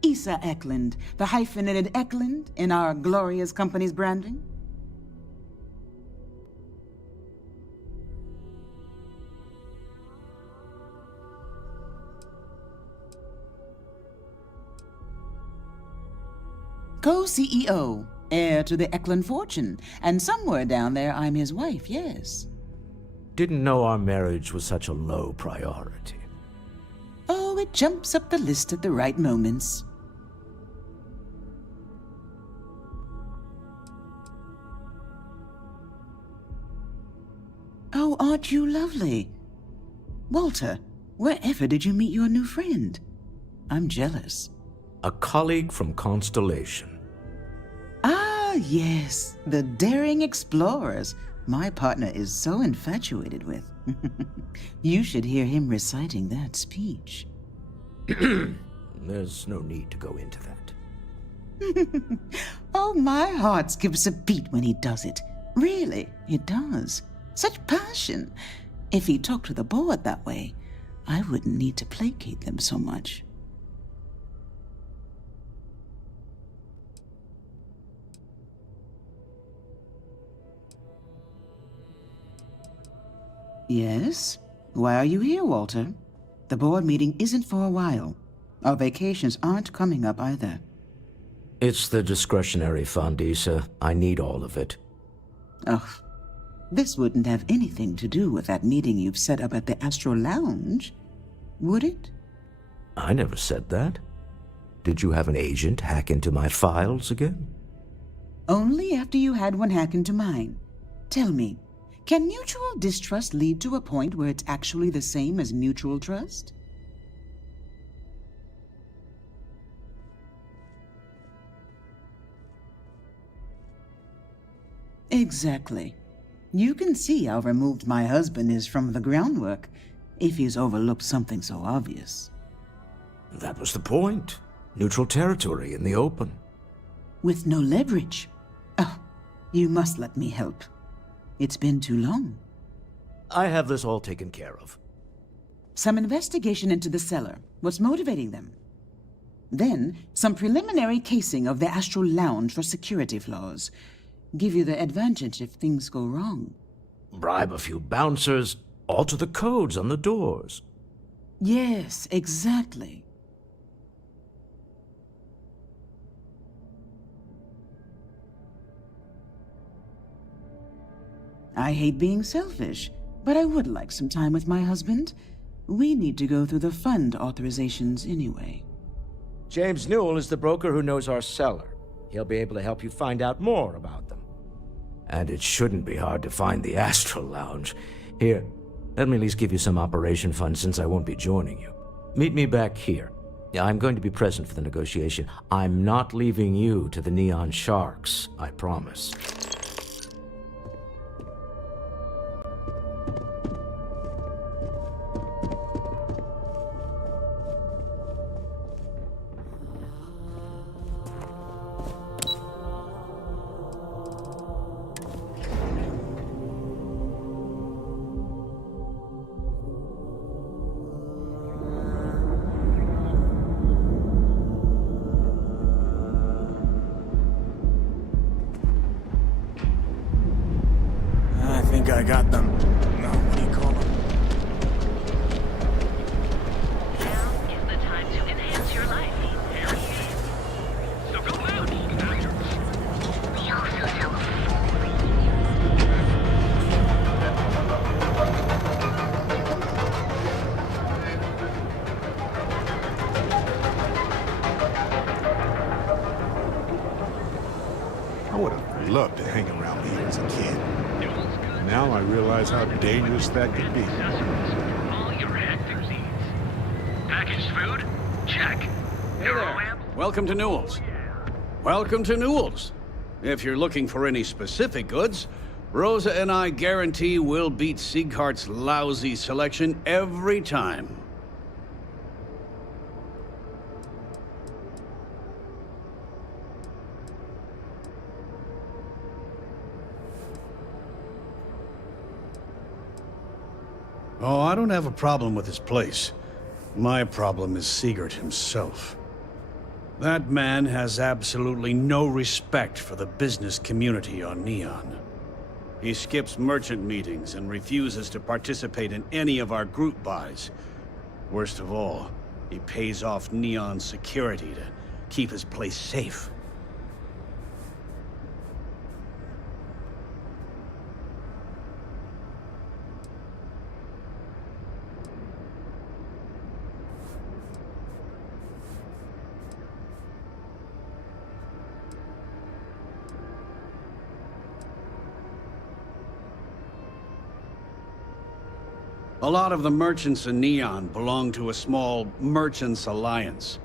Issa Eklund, the hyphenated Eklund in our glorious company's branding. Co-CEO, heir to the Eklund fortune, and somewhere down there I'm his wife, yes. Didn't know our marriage was such a low priority. Oh, it jumps up the list at the right moments. Oh, aren't you lovely? Walter, wherever did you meet your new friend? I'm jealous. A colleague from Constellation. Ah, yes, the daring explorers my partner is so infatuated with. You should hear him reciting that speech. There's no need to go into that. Oh, my heart skips a beat when he does it. Really, it does. Such passion. If he talked to the board that way, I wouldn't need to placate them so much. Yes? Why are you here, Walter? The board meeting isn't for a while. Our vacations aren't coming up either. It's the discretionary fund, Issa. I need all of it. Ugh. This wouldn't have anything to do with that meeting you've set up at the Astro Lounge, would it? I never said that. Did you have an agent hack into my files again? Only after you had one hack into mine. Tell me, can mutual distrust lead to a point where it's actually the same as mutual trust? Exactly. You can see how removed my husband is from the groundwork if he's overlooked something so obvious. That was the point. Neutral territory in the open. With no leverage. Oh, you must let me help. It's been too long. I have this all taken care of. Some investigation into the cellar. What's motivating them? Then, some preliminary casing of the Astral Lounge for security flaws. Give you the advantage if things go wrong. Bribe a few bouncers, alter the codes on the doors. Yes, exactly. I hate being selfish, but I would like some time with my husband. We need to go through the fund authorizations anyway. James Newell is the broker who knows our cellar. He'll be able to help you find out more about them. And it shouldn't be hard to find the Astral Lounge. Here, let me at least give you some operation funds since I won't be joining you. Meet me back here. I'm going to be present for the negotiation. I'm not leaving you to the Neon Sharks, I promise. I got them. No, what do you call them? Now is the time to enhance your life. There he is. So go out. We also sell I would have loved to hang around here as a kid. Now I realize how dangerous that could be. all your hectic needs. Packaged food? Check. Hey there. Welcome to Newell's. Welcome to Newell's. If you're looking for any specific goods, Rosa and I guarantee we'll beat Sieghart's lousy selection every time. Oh, I don't have a problem with his place. My problem is Siegert himself. That man has absolutely no respect for the business community on Neon. He skips merchant meetings and refuses to participate in any of our group buys. Worst of all, he pays off Neon security to keep his place safe. A lot of the merchants in Neon belong to a small merchants alliance.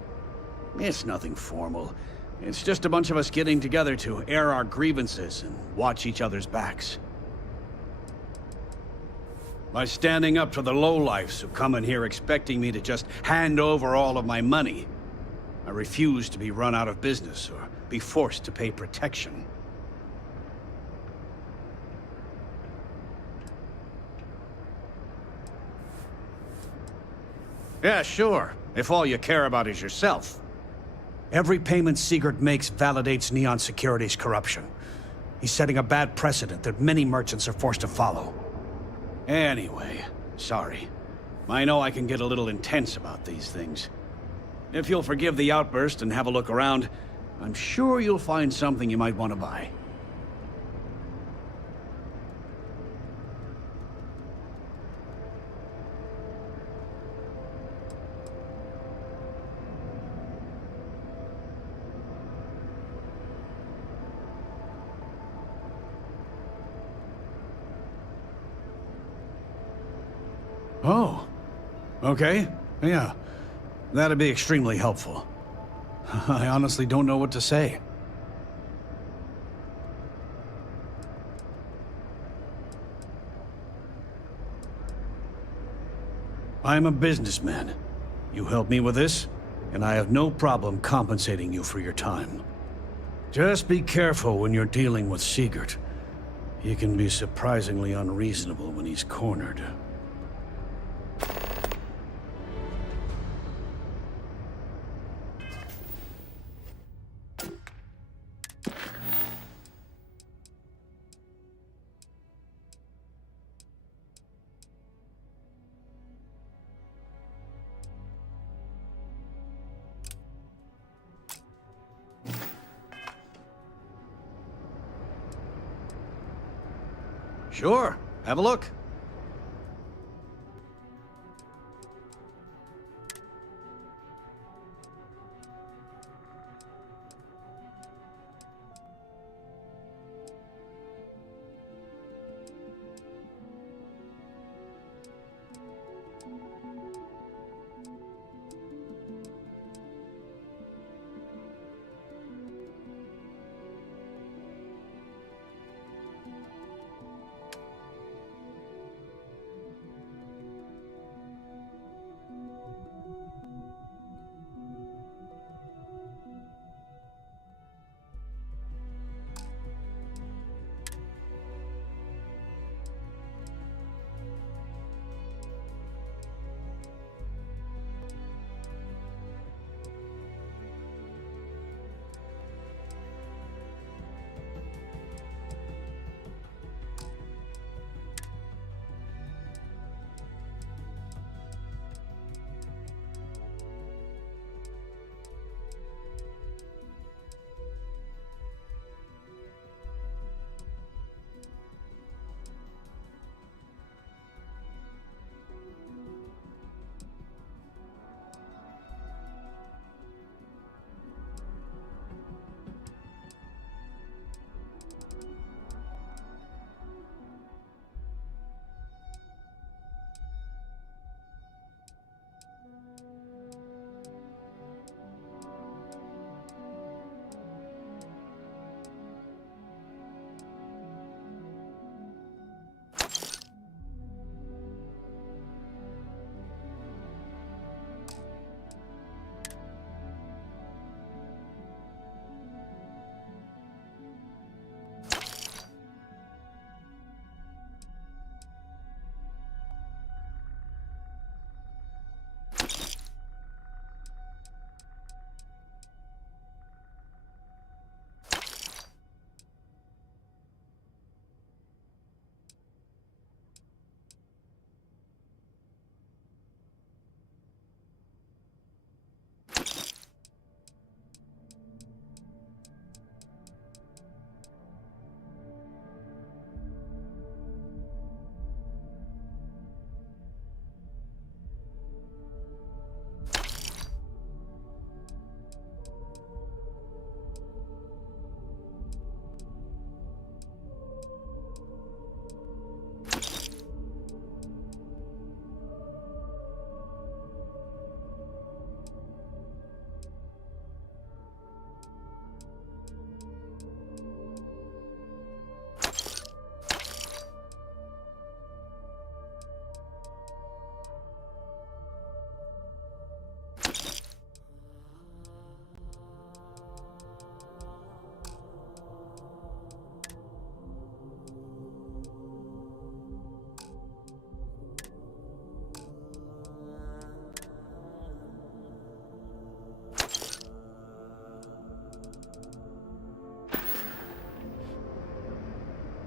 It's nothing formal. It's just a bunch of us getting together to air our grievances and watch each other's backs. By standing up to the lowlifes who come in here expecting me to just hand over all of my money, I refuse to be run out of business or be forced to pay protection. Yeah, sure, if all you care about is yourself. Every payment Siegert makes validates Neon Security's corruption. He's setting a bad precedent that many merchants are forced to follow. Anyway, sorry. I know I can get a little intense about these things. If you'll forgive the outburst and have a look around, I'm sure you'll find something you might want to buy. Oh. Okay. Yeah. That'd be extremely helpful. I honestly don't know what to say. I'm a businessman. You help me with this, and I have no problem compensating you for your time. Just be careful when you're dealing with Sigurd. He can be surprisingly unreasonable when he's cornered. Sure. Have a look.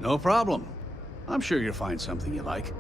No problem. I'm sure you'll find something you like.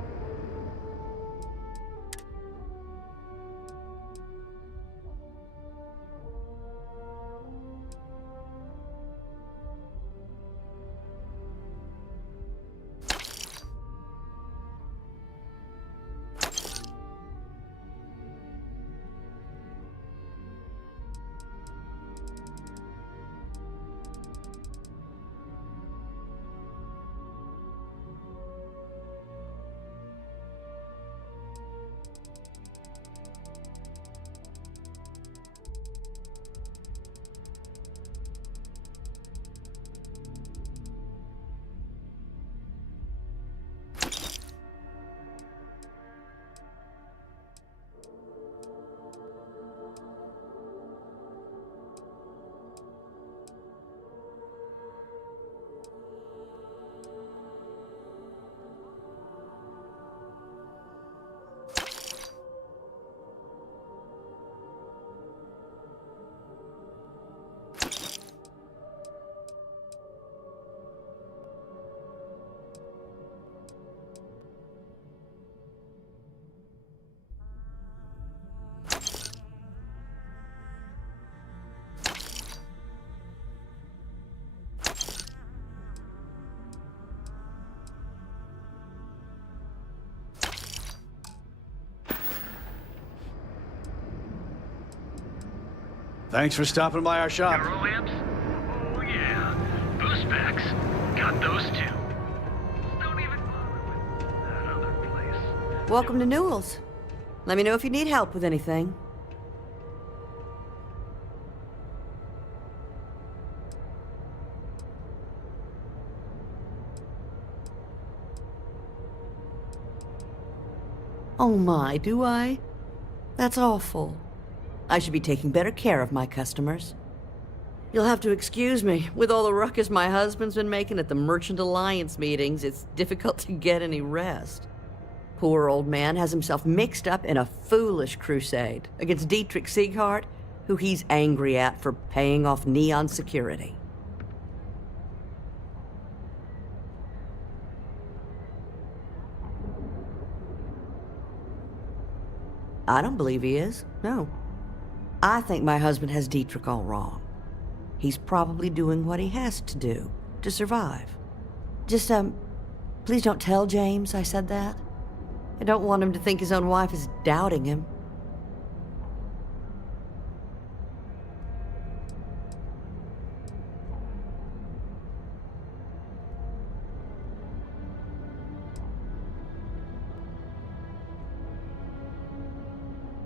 Thanks for stopping by our shop. Euro amps? Oh yeah. Boost packs. Got those too. Don't even bother with that other place. Welcome to Newell's. Let me know if you need help with anything. Oh my, do I? That's awful. I should be taking better care of my customers. You'll have to excuse me. With all the ruckus my husband's been making at the Merchant Alliance meetings, it's difficult to get any rest. Poor old man has himself mixed up in a foolish crusade against Dietrich Sieghart, who he's angry at for paying off Neon security. I don't believe he is, no. I think my husband has Dietrich all wrong. He's probably doing what he has to do to survive. Just, please don't tell James I said that. I don't want him to think his own wife is doubting him.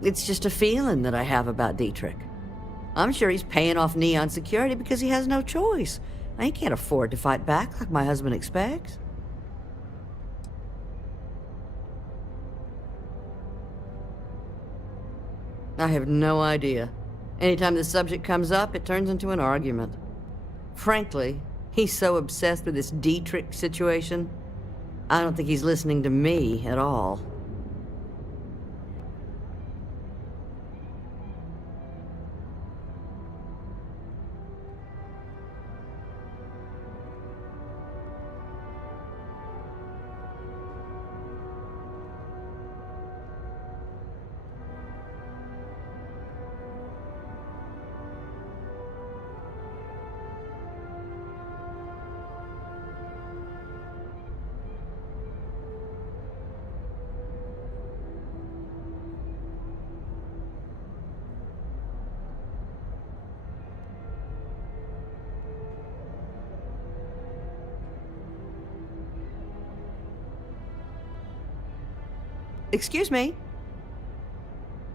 It's just a feeling that I have about Dietrich. I'm sure he's paying off Neon security because he has no choice. He can't afford to fight back like my husband expects. I have no idea. Anytime the subject comes up, it turns into an argument. Frankly, he's so obsessed with this Dietrich situation, I don't think he's listening to me at all. Excuse me?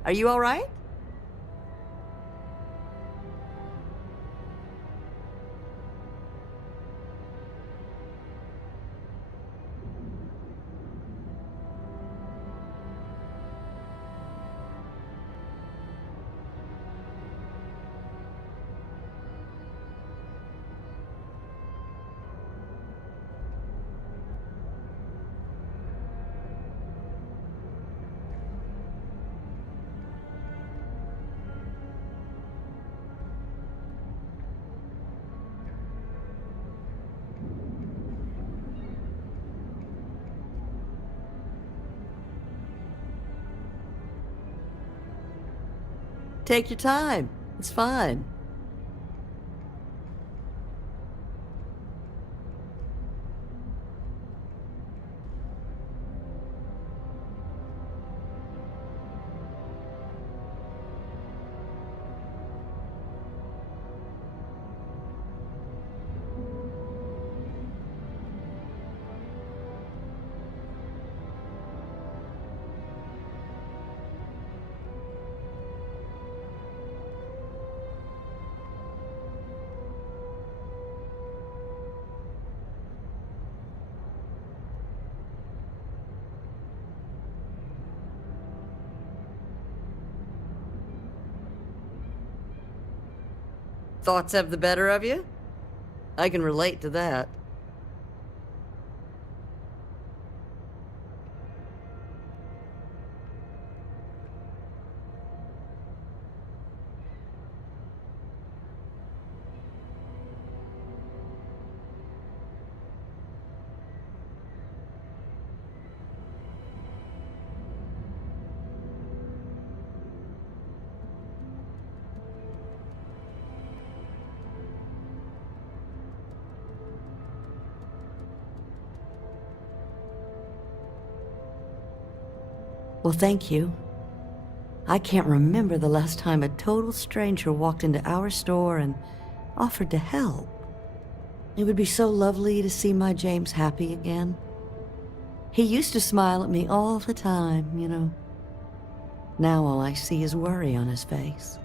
Are you all right? Take your time. It's fine. Thoughts have the better of you? I can relate to that. Well, thank you. I can't remember the last time a total stranger walked into our store and offered to help. It would be so lovely to see my James happy again. He used to smile at me all the time, you know. Now all I see is worry on his face.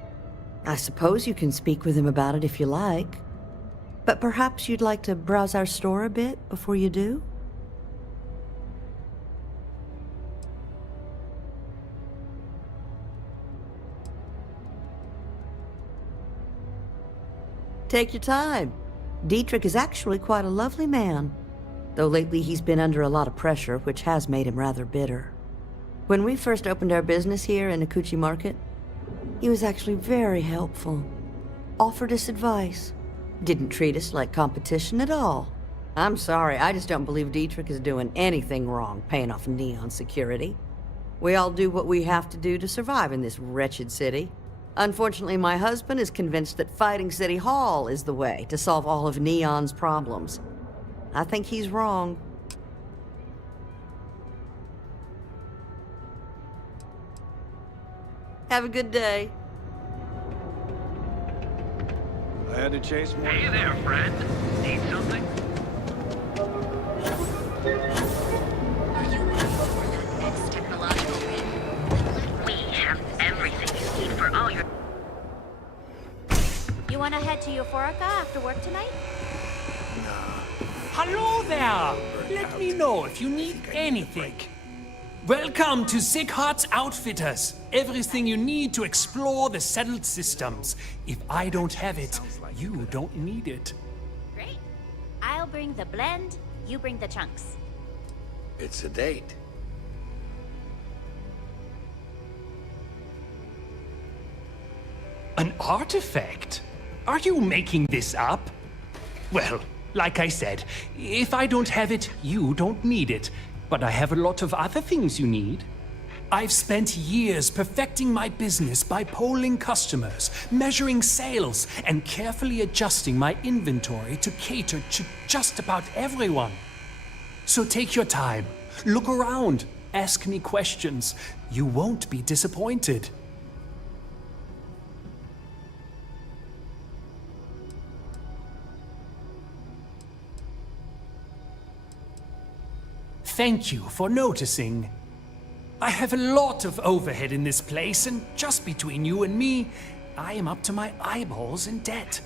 I suppose you can speak with him about it if you like. But perhaps you'd like to browse our store a bit before you do? Take your time. Dietrich is actually quite a lovely man, though lately he's been under a lot of pressure, which has made him rather bitter. When we first opened our business here in Akuchi Market, he was actually very helpful. Offered us advice. Didn't treat us like competition at all. I'm sorry, I just don't believe Dietrich is doing anything wrong paying off Neon security. We all do what we have to do to survive in this wretched city. Unfortunately, my husband is convinced that fighting City Hall is the way to solve all of Neon's problems. I think he's wrong. Have a good day. I had to chase more. Hey there, friend. Need something? Are you ready for the next technological thing? We have everything you need for all your... You wanna head to Euphorica after work tonight? Hello there! Let me know if you need anything. Welcome to Sick Heart's Outfitters. Everything you need to explore the settled systems. If I don't have it, you don't need it. Great. I'll bring the blend, you bring the chunks. It's a date. An artifact? Are you making this up? Well, like I said, if I don't have it, you don't need it. But I have a lot of other things you need. I've spent years perfecting my business by polling customers, measuring sales, and carefully adjusting my inventory to cater to just about everyone. So take your time, look around, ask me questions. You won't be disappointed. Thank you for noticing. I have a lot of overhead in this place, and just between you and me, I am up to my eyeballs in debt.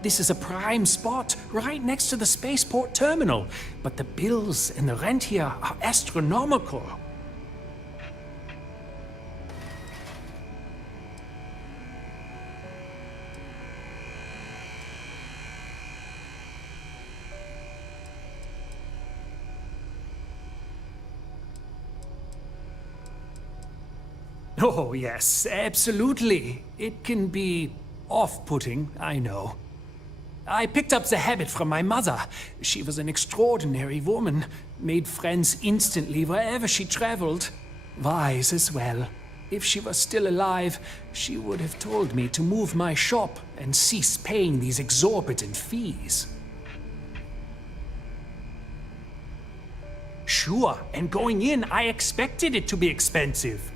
This is a prime spot, right next to the spaceport terminal, but the bills and the rent here are astronomical. Oh, yes, absolutely. It can be off-putting, I know. I picked up the habit from my mother. She was an extraordinary woman, made friends instantly wherever she traveled. Wise as well. If she was still alive, she would have told me to move my shop and cease paying these exorbitant fees. Sure, and going in, I expected it to be expensive.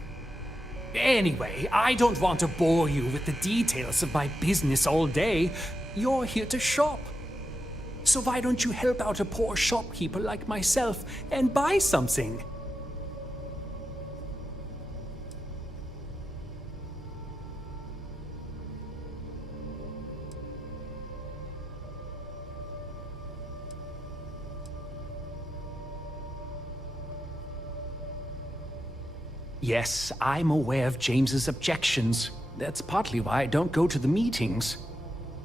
Anyway, I don't want to bore you with the details of my business all day. You're here to shop. So why don't you help out a poor shopkeeper like myself and buy something? Yes, I'm aware of James's objections. That's partly why I don't go to the meetings.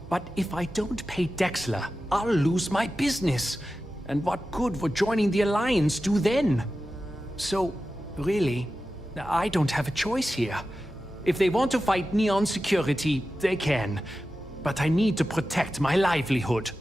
But if I don't pay Dexler, I'll lose my business. And what good would joining the Alliance do then? So, really, I don't have a choice here. If they want to fight Neon security, they can. But I need to protect my livelihood.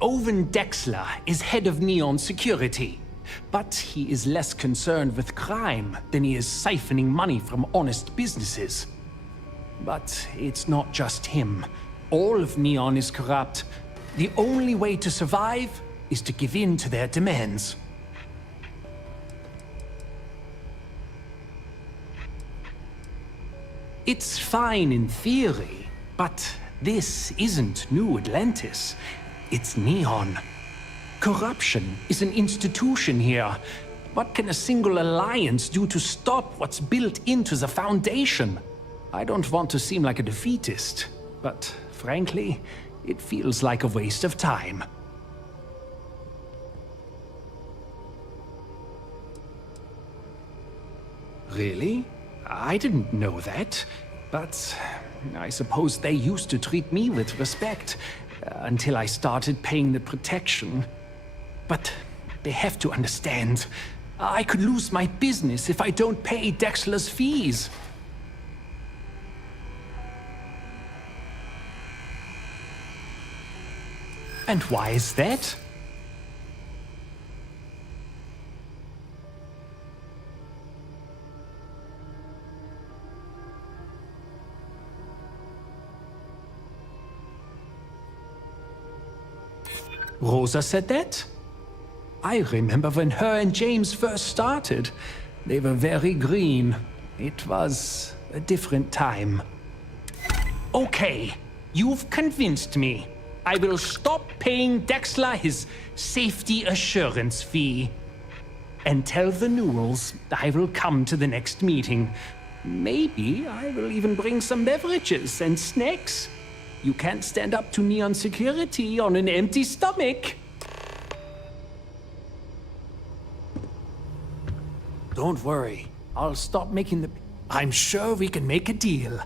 Owen Dexler is head of Neon Security. but he is less concerned with crime than he is siphoning money from honest businesses. But it's not just him. All of Neon is corrupt. The only way to survive is to give in to their demands. It's fine in theory, but this isn't New Atlantis. It's Neon. Corruption is an institution here. What can a single alliance do to stop what's built into the foundation? I don't want to seem like a defeatist, but frankly, it feels like a waste of time. Really? I didn't know that, but I suppose they used to treat me with respect until I started paying the protection. But they have to understand, I could lose my business if I don't pay Dexler's fees. And why is that? Rosa said that? I remember when her and James first started. They were very green. It was a different time. Okay, you've convinced me. I will stop paying Dexler his safety assurance fee. And tell the Newells I will come to the next meeting. Maybe I will even bring some beverages and snacks. You can't stand up to Neon security on an empty stomach. Don't worry. I'll stop making the... I'm sure we can make a deal.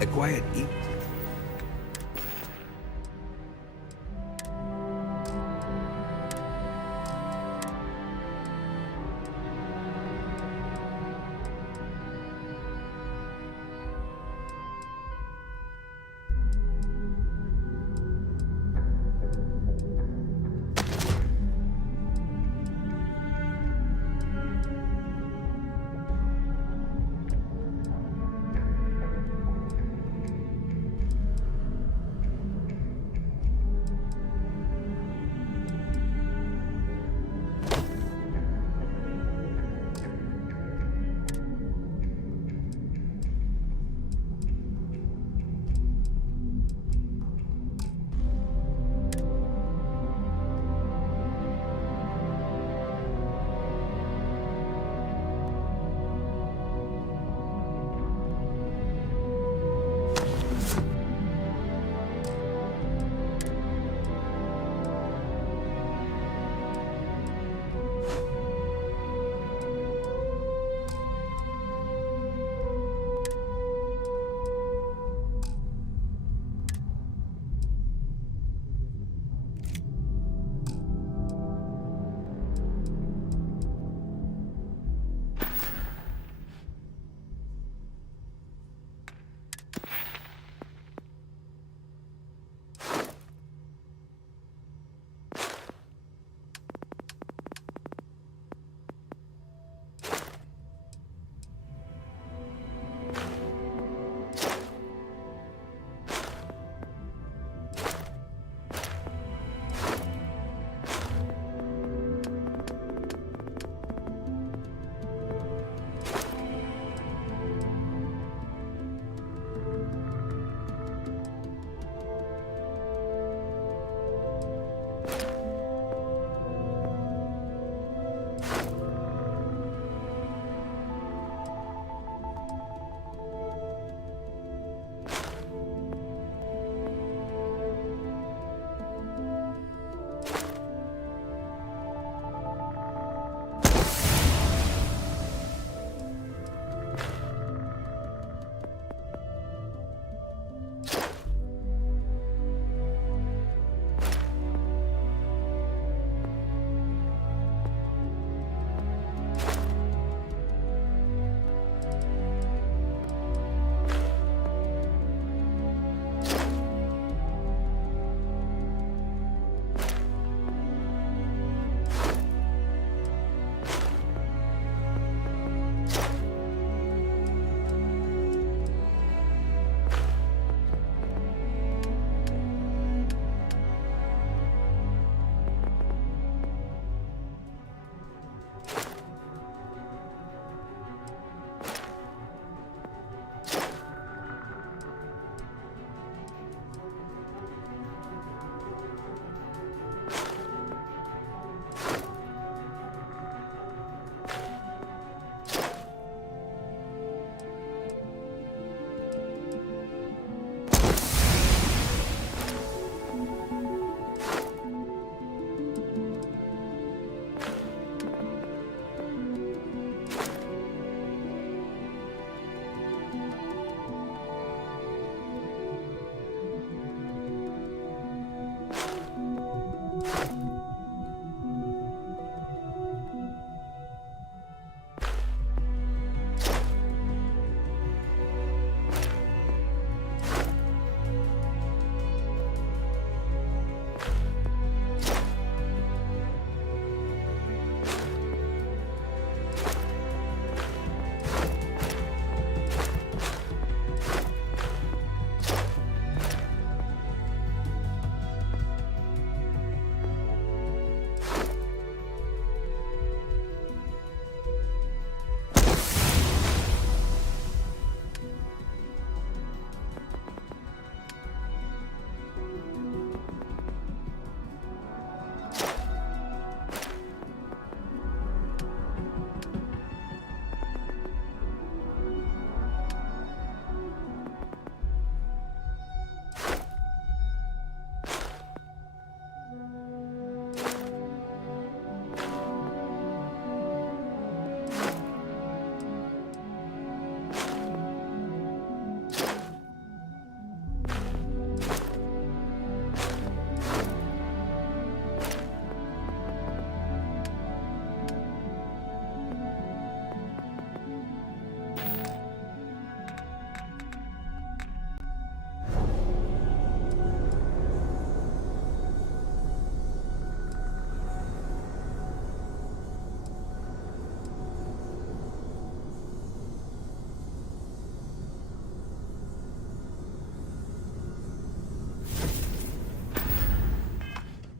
A quiet evening.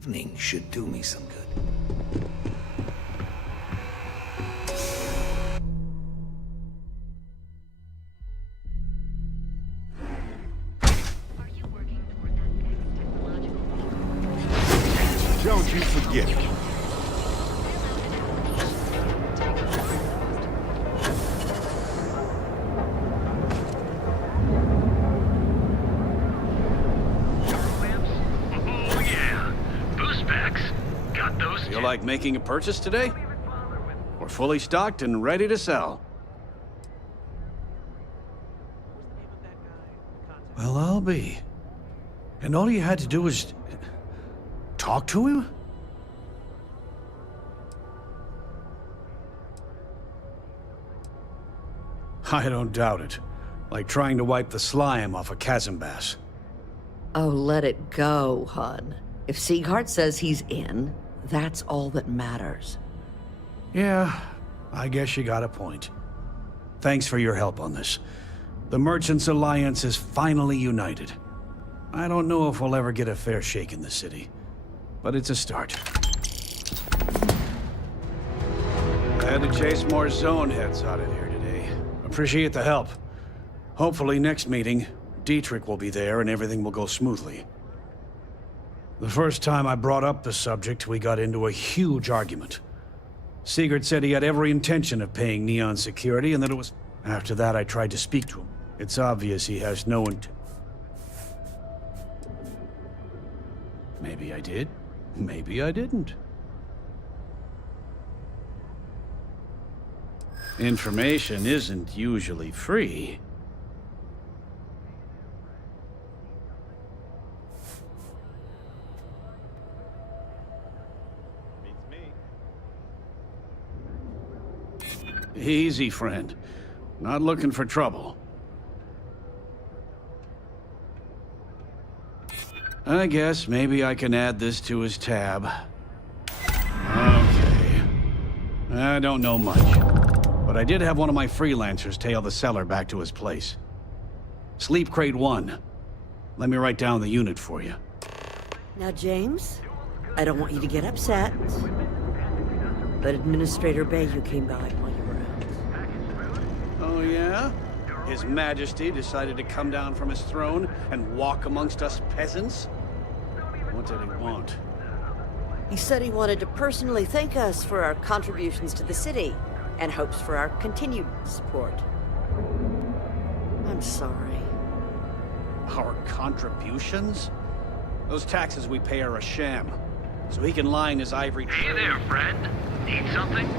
Evening should do me some good. Don't you forget it. Feel like making a purchase today? We're fully stocked and ready to sell. Well, I'll be. And all you had to do was talk to him? I don't doubt it. Like trying to wipe the slime off a chasm bass. Oh, let it go, hon. If Sieghart says he's in, that's all that matters. Yeah, I guess you got a point. Thanks for your help on this. The Merchants Alliance is finally united. I don't know if we'll ever get a fair shake in the city, but it's a start. I had to chase more zone heads out of here today. Appreciate the help. Hopefully next meeting, Dietrich will be there and everything will go smoothly. The first time I brought up the subject, we got into a huge argument. Sigurd said he had every intention of paying Neon security and that it was... After that, I tried to speak to him. It's obvious he has no Maybe I did. Maybe I didn't. Information isn't usually free. Easy, friend. Not looking for trouble. I guess maybe I can add this to his tab. Okay. I don't know much, but I did have one of my freelancers tail the seller back to his place. Sleep Crate 1. Let me write down the unit for you. Now, James, I don't want you to get upset, but Administrator Bayou came by while you were out. Oh, yeah? His Majesty decided to come down from his throne and walk amongst us peasants? What did he want? He said he wanted to personally thank us for our contributions to the city and hopes for our continued support. I'm sorry. Our contributions? Those taxes we pay are a sham, so he can line his ivory... Hey there, friend. Need something?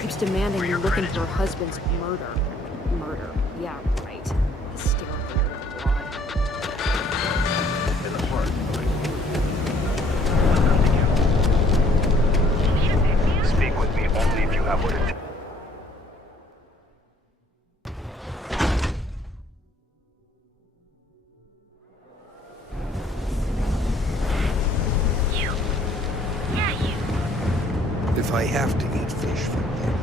Keeps demanding you look into her husband's murder. Murder. Yeah, right. Hysterical. Speak with me only if you have what it takes. if I have to eat fish from them.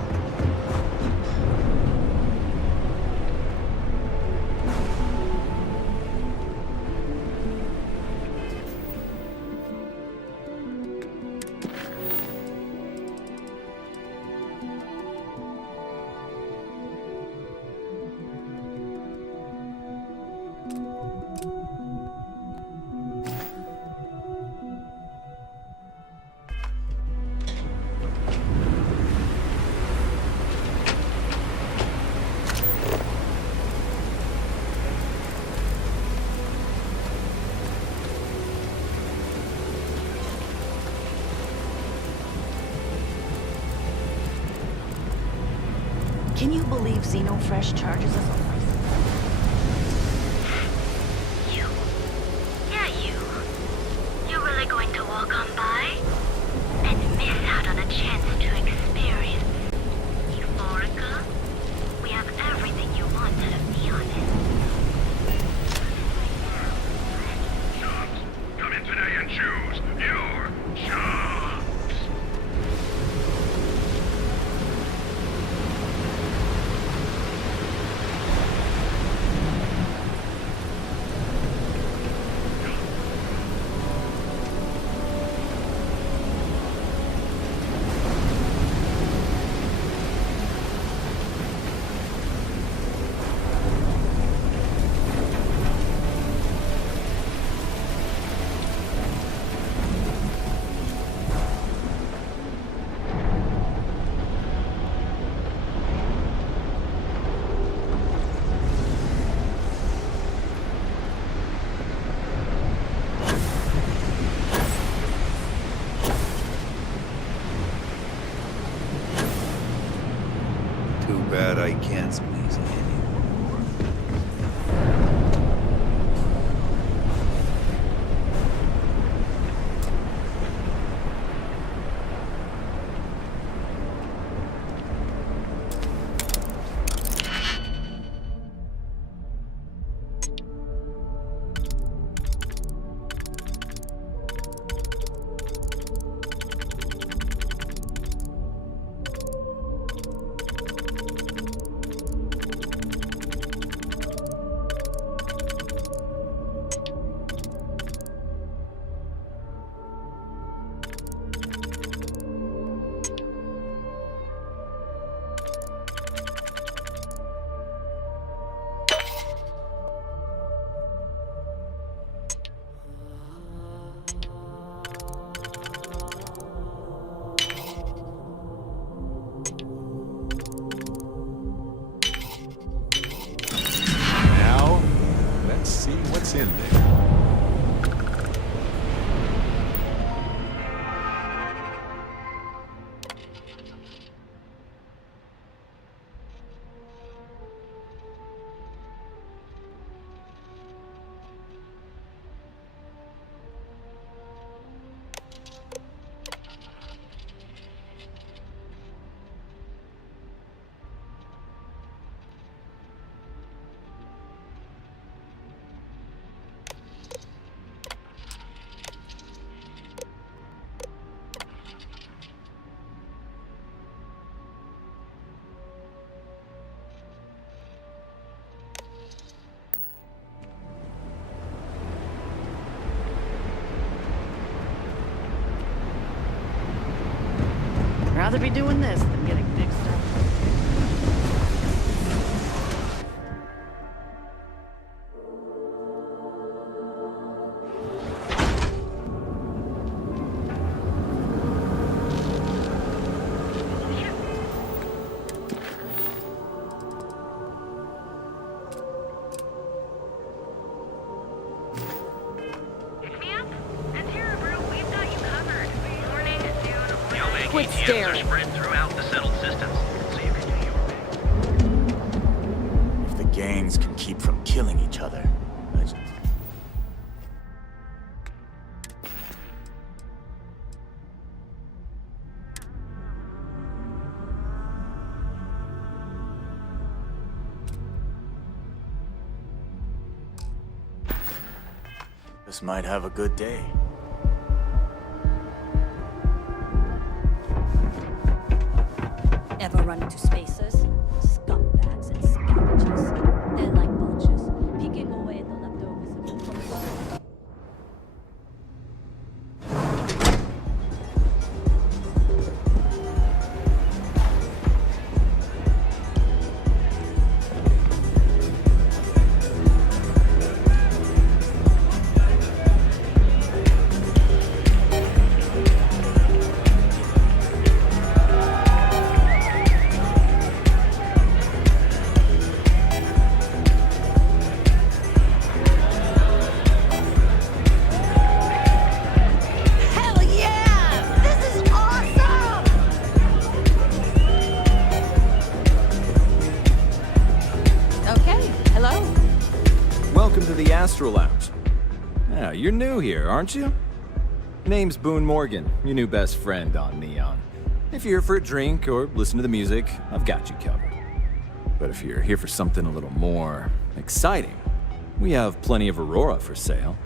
Can you believe Xenofresh charges us a license? You? Yeah, you. You're really going to walk on by? And miss out on a chance to experience Euphorica? We have everything you want out of Neonis. Come in today and choose your jobs. Too bad I can't squeeze it anymore. Now, let's see what's in there. Rather be doing this than getting mixed up. Quit staring. Spread throughout the settled systems, so you can do your bit. If the gangs can keep from killing each other, this might have a good day. ever run into spacers? Scumbags and scavengers. They're like vultures, picking away at the leftovers of the program. Hell yeah! This is awesome! Okay, hello. Welcome to the Astro Lounge. Yeah, you're new here, aren't you? Name's Boone Morgan, your new best friend on Neon. If you're here for a drink or listen to the music, I've got you covered. But if you're here for something a little more exciting, we have plenty of Aurora for sale.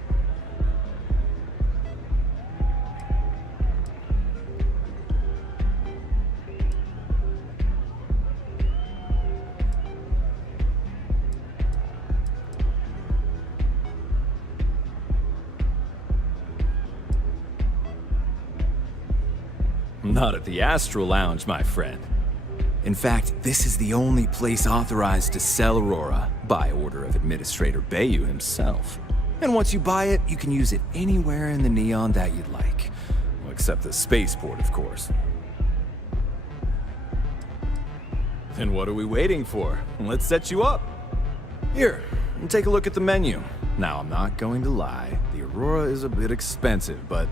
Not at the Astro Lounge, my friend. In fact, this is the only place authorized to sell Aurora by order of Administrator Bayou himself. And once you buy it, you can use it anywhere in the Neon that you'd like. Well, except the spaceport, of course. Then what are we waiting for? Let's set you up. Here, take a look at the menu. Now, I'm not going to lie. The Aurora is a bit expensive, but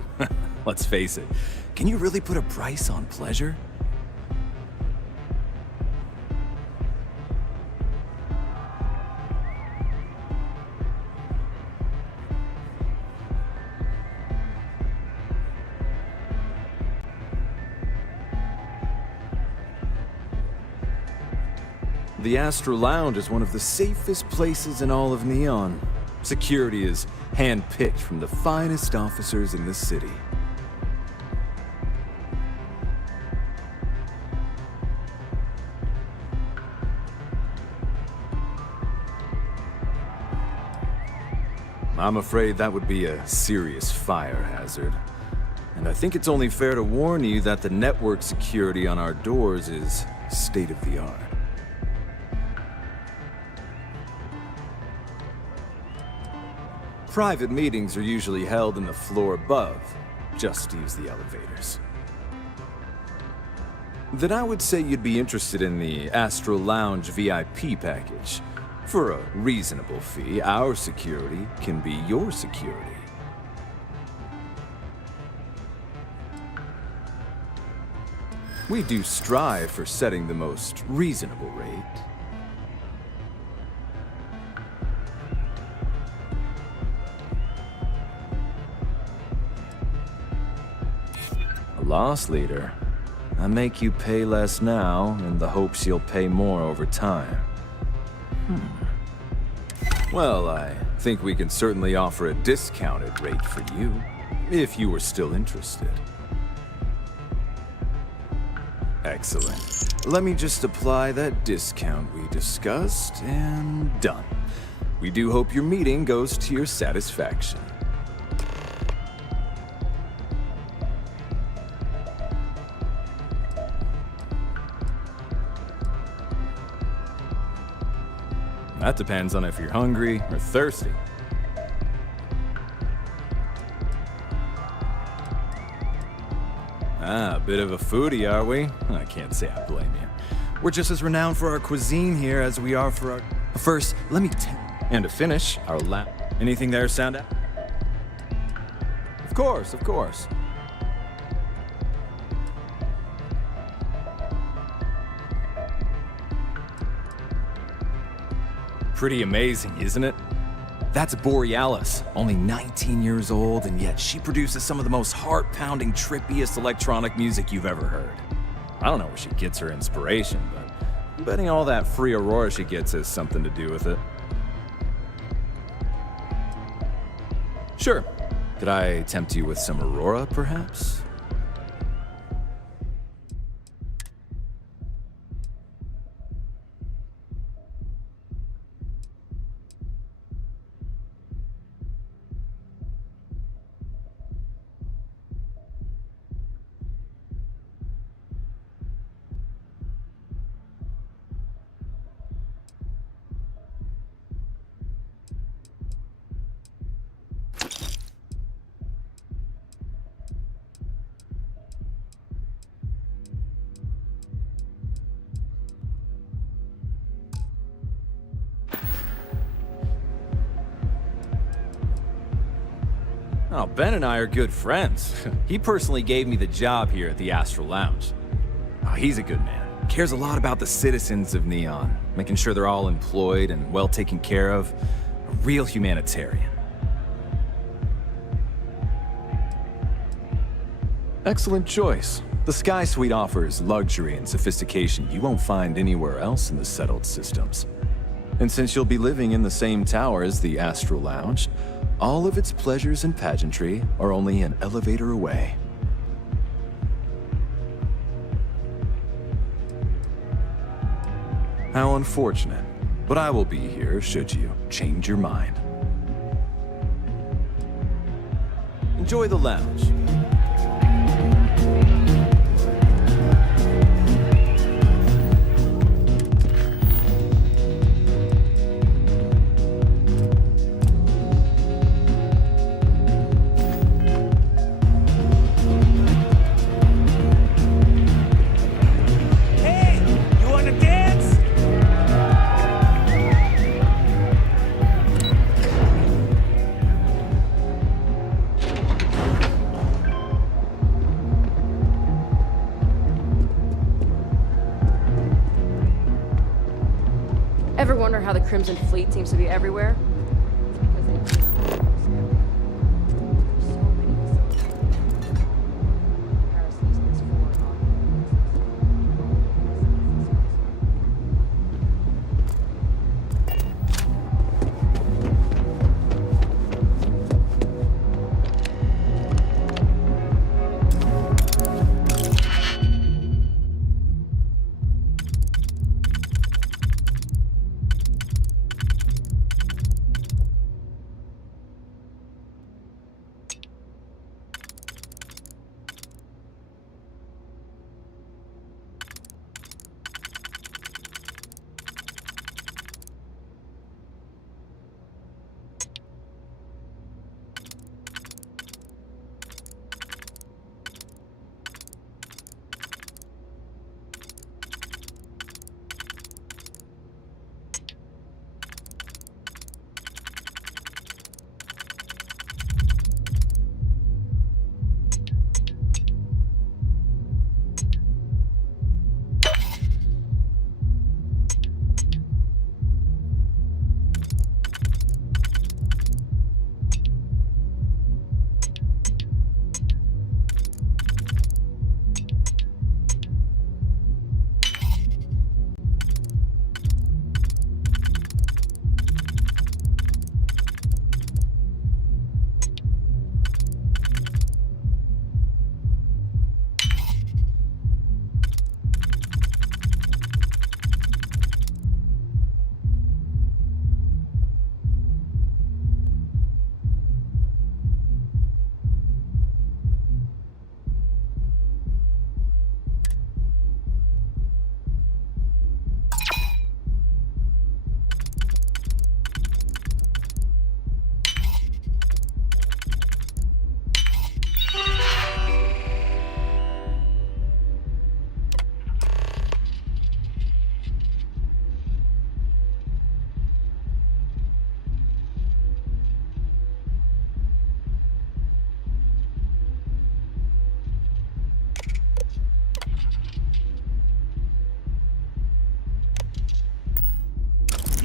let's face it. Can you really put a price on pleasure? The Astro Lounge is one of the safest places in all of Neon. Security is hand-picked from the finest officers in the city. I'm afraid that would be a serious fire hazard. And I think it's only fair to warn you that the network security on our doors is state-of-the-art. Private meetings are usually held in the floor above. Just use the elevators. Then I would say you'd be interested in the Astro Lounge VIP package. For a reasonable fee, our security can be your security. We do strive for setting the most reasonable rate. A loss leader. I make you pay less now in the hopes you'll pay more over time. Well, I think we can certainly offer a discounted rate for you, if you were still interested. Excellent. Let me just apply that discount we discussed, and done. We do hope your meeting goes to your satisfaction. That depends on if you're hungry or thirsty. Ah, a bit of a foodie, are we? I can't say I blame you. We're just as renowned for our cuisine here as we are for our... First, let me and to finish, our Anything there sound out? Of course, of course. Pretty amazing, isn't it? That's Borealis, only 19 years old, and yet she produces some of the most heart-pounding, trippiest electronic music you've ever heard. I don't know where she gets her inspiration, but I'm betting all that free Aurora she gets has something to do with it. Sure. Could I tempt you with some Aurora, perhaps? Oh, Ben and I are good friends. He personally gave me the job here at the Astral Lounge. Oh, he's a good man. Cares a lot about the citizens of Neon, making sure they're all employed and well taken care of. A real humanitarian. Excellent choice. The Sky Suite offers luxury and sophistication you won't find anywhere else in the settled systems. And since you'll be living in the same tower as the Astral Lounge, all of its pleasures and pageantry are only an elevator away. How unfortunate, but I will be here should you change your mind. Enjoy the lounge. Ever wonder how the Crimson Fleet seems to be everywhere?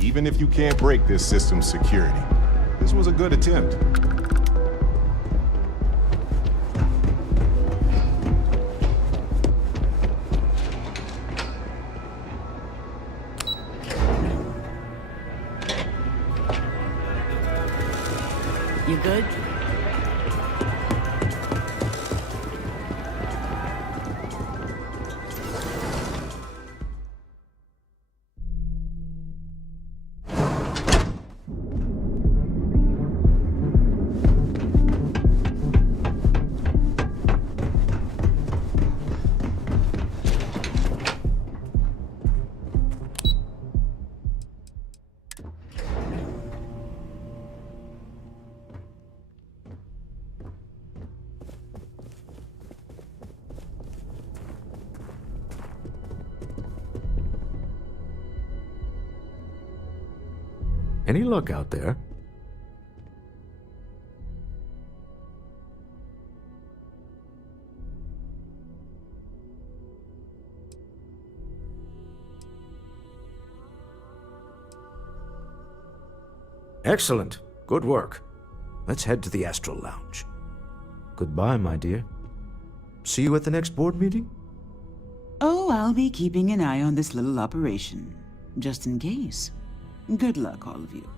Even if you can't break this system's security, this was a good attempt. You good? Any luck out there? Excellent. Good work. Let's head to the Astral Lounge. Goodbye, my dear. See you at the next board meeting? Oh, I'll be keeping an eye on this little operation, just in case. Good luck, all of you.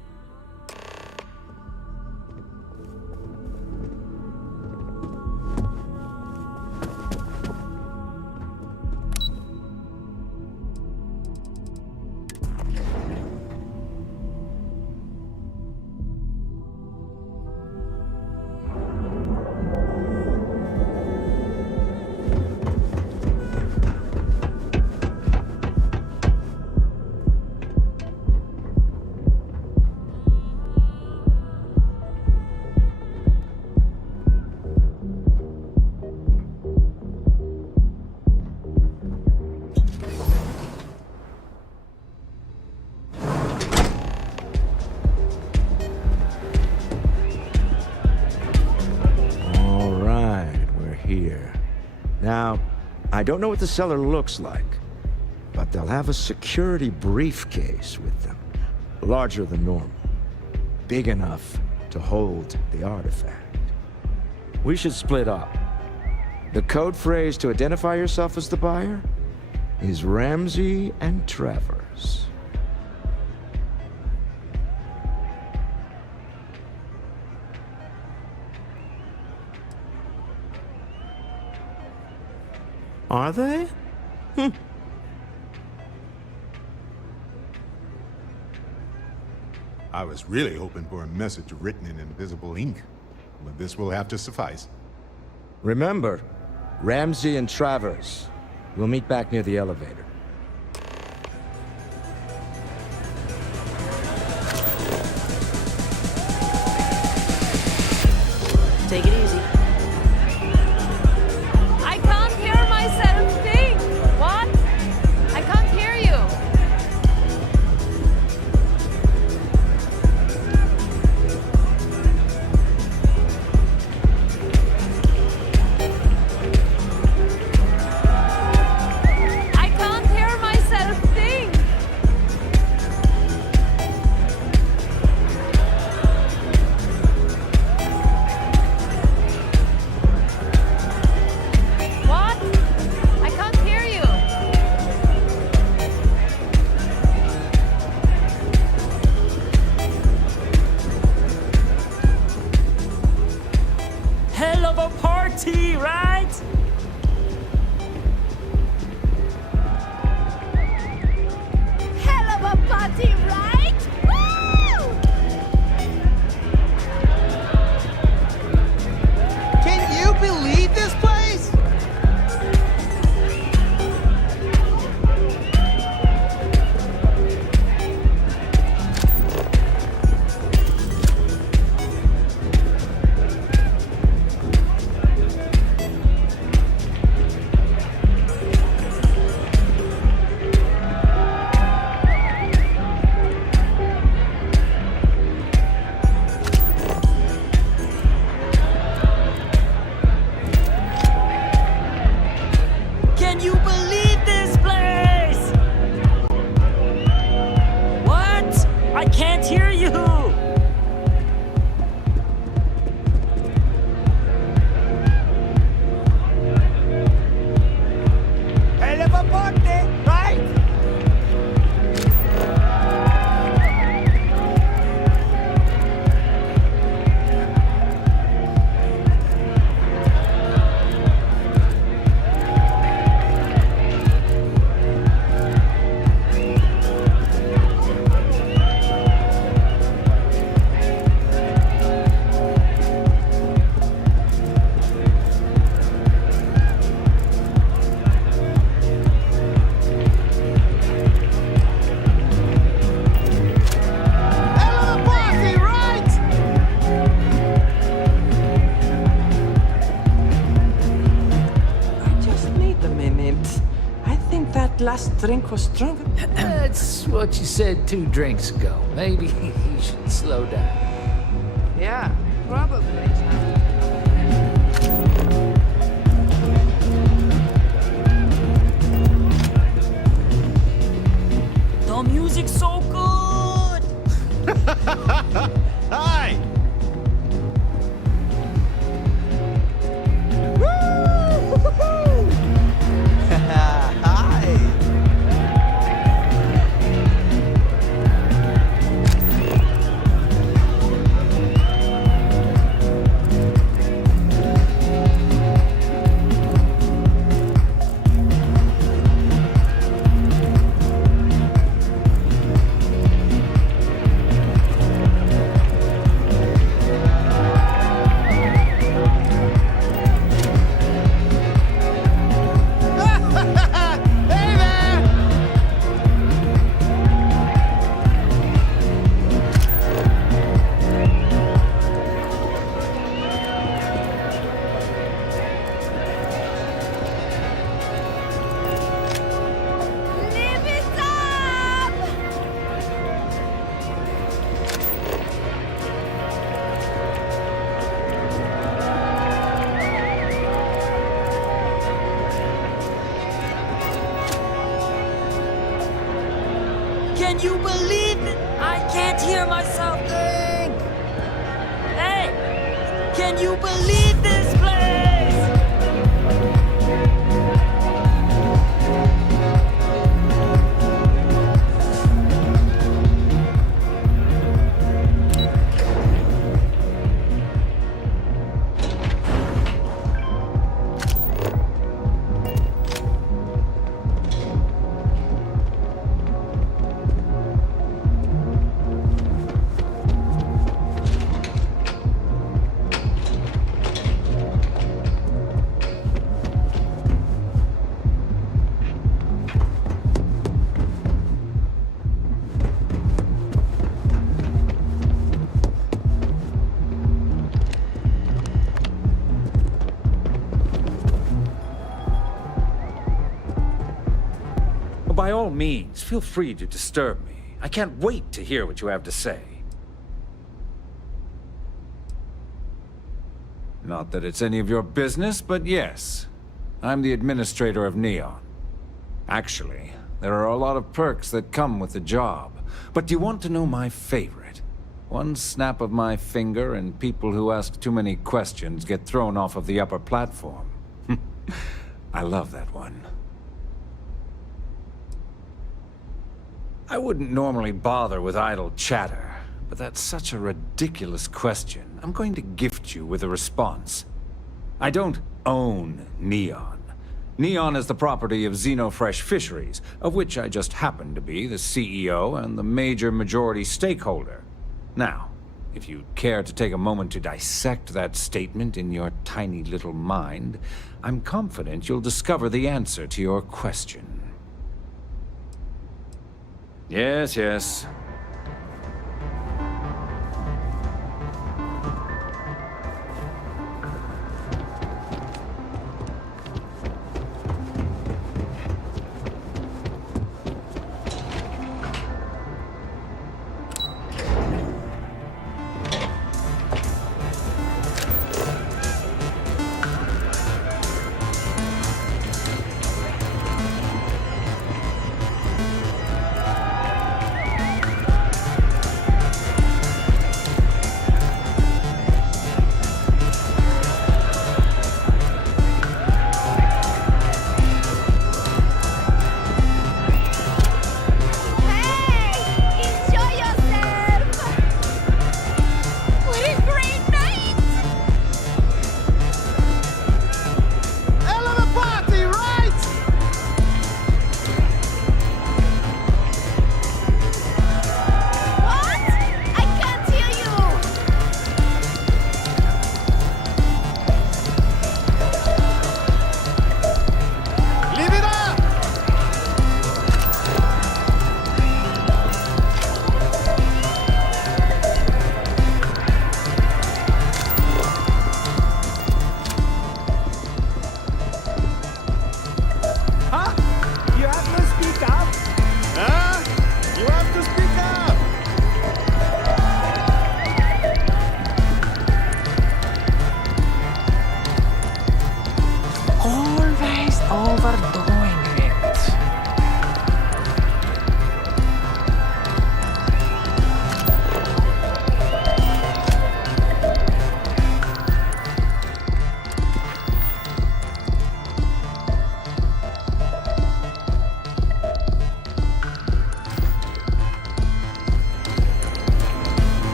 Now, I don't know what the cellar looks like, but they'll have a security briefcase with them. Larger than normal. Big enough to hold the artifact. We should split up. The code phrase to identify yourself as the buyer is Ramsey and Travers. Are they? I was really hoping for a message written in invisible ink, but this will have to suffice. Remember, Ramsey and Travers. We'll meet back near the elevator. Take it easy. I can't hear myself think. What? I can't hear you. I can't hear myself think. What? I can't hear you. Hell of a party, right? Hell of a party, right? Woo! Can you believe this place? Can you believe this place? What? I can't hear you. Hell of a party, right? Hell of a party, right? I just need a minute. I think that last drink was stronger. That's what you said 2 drinks ago. Maybe you should slow down. Yeah, probably. The music's so good. Can you believe it? I can't hear myself think. Hey, can you believe this place? By all means, feel free to disturb me. I can't wait to hear what you have to say. Not that it's any of your business, but yes. I'm the administrator of Neon. Actually, there are a lot of perks that come with the job. But do you want to know my favorite? One snap of my finger and people who ask too many questions get thrown off of the upper platform. I love that one. I wouldn't normally bother with idle chatter, but that's such a ridiculous question. I'm going to gift you with a response. I don't own Neon. Neon is the property of Xenofresh Fisheries, of which I just happen to be the CEO and the major majority stakeholder. Now, if you'd care to take a moment to dissect that statement in your tiny little mind, I'm confident you'll discover the answer to your question. Yes, yes.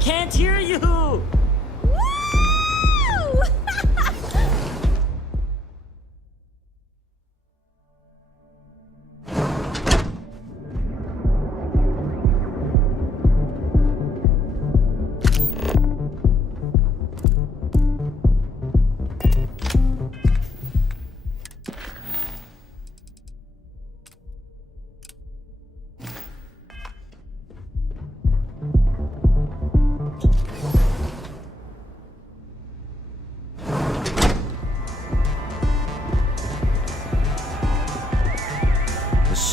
Can't hear you!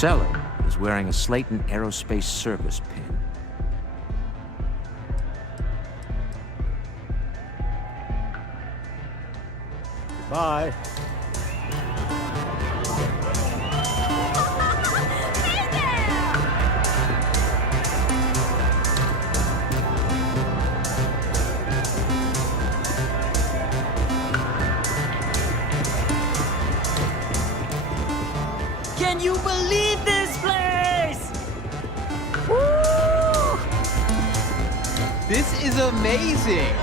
seller is wearing a Slayton Aerospace Service pin. Bye. Can you believe this place? Woo! This is amazing!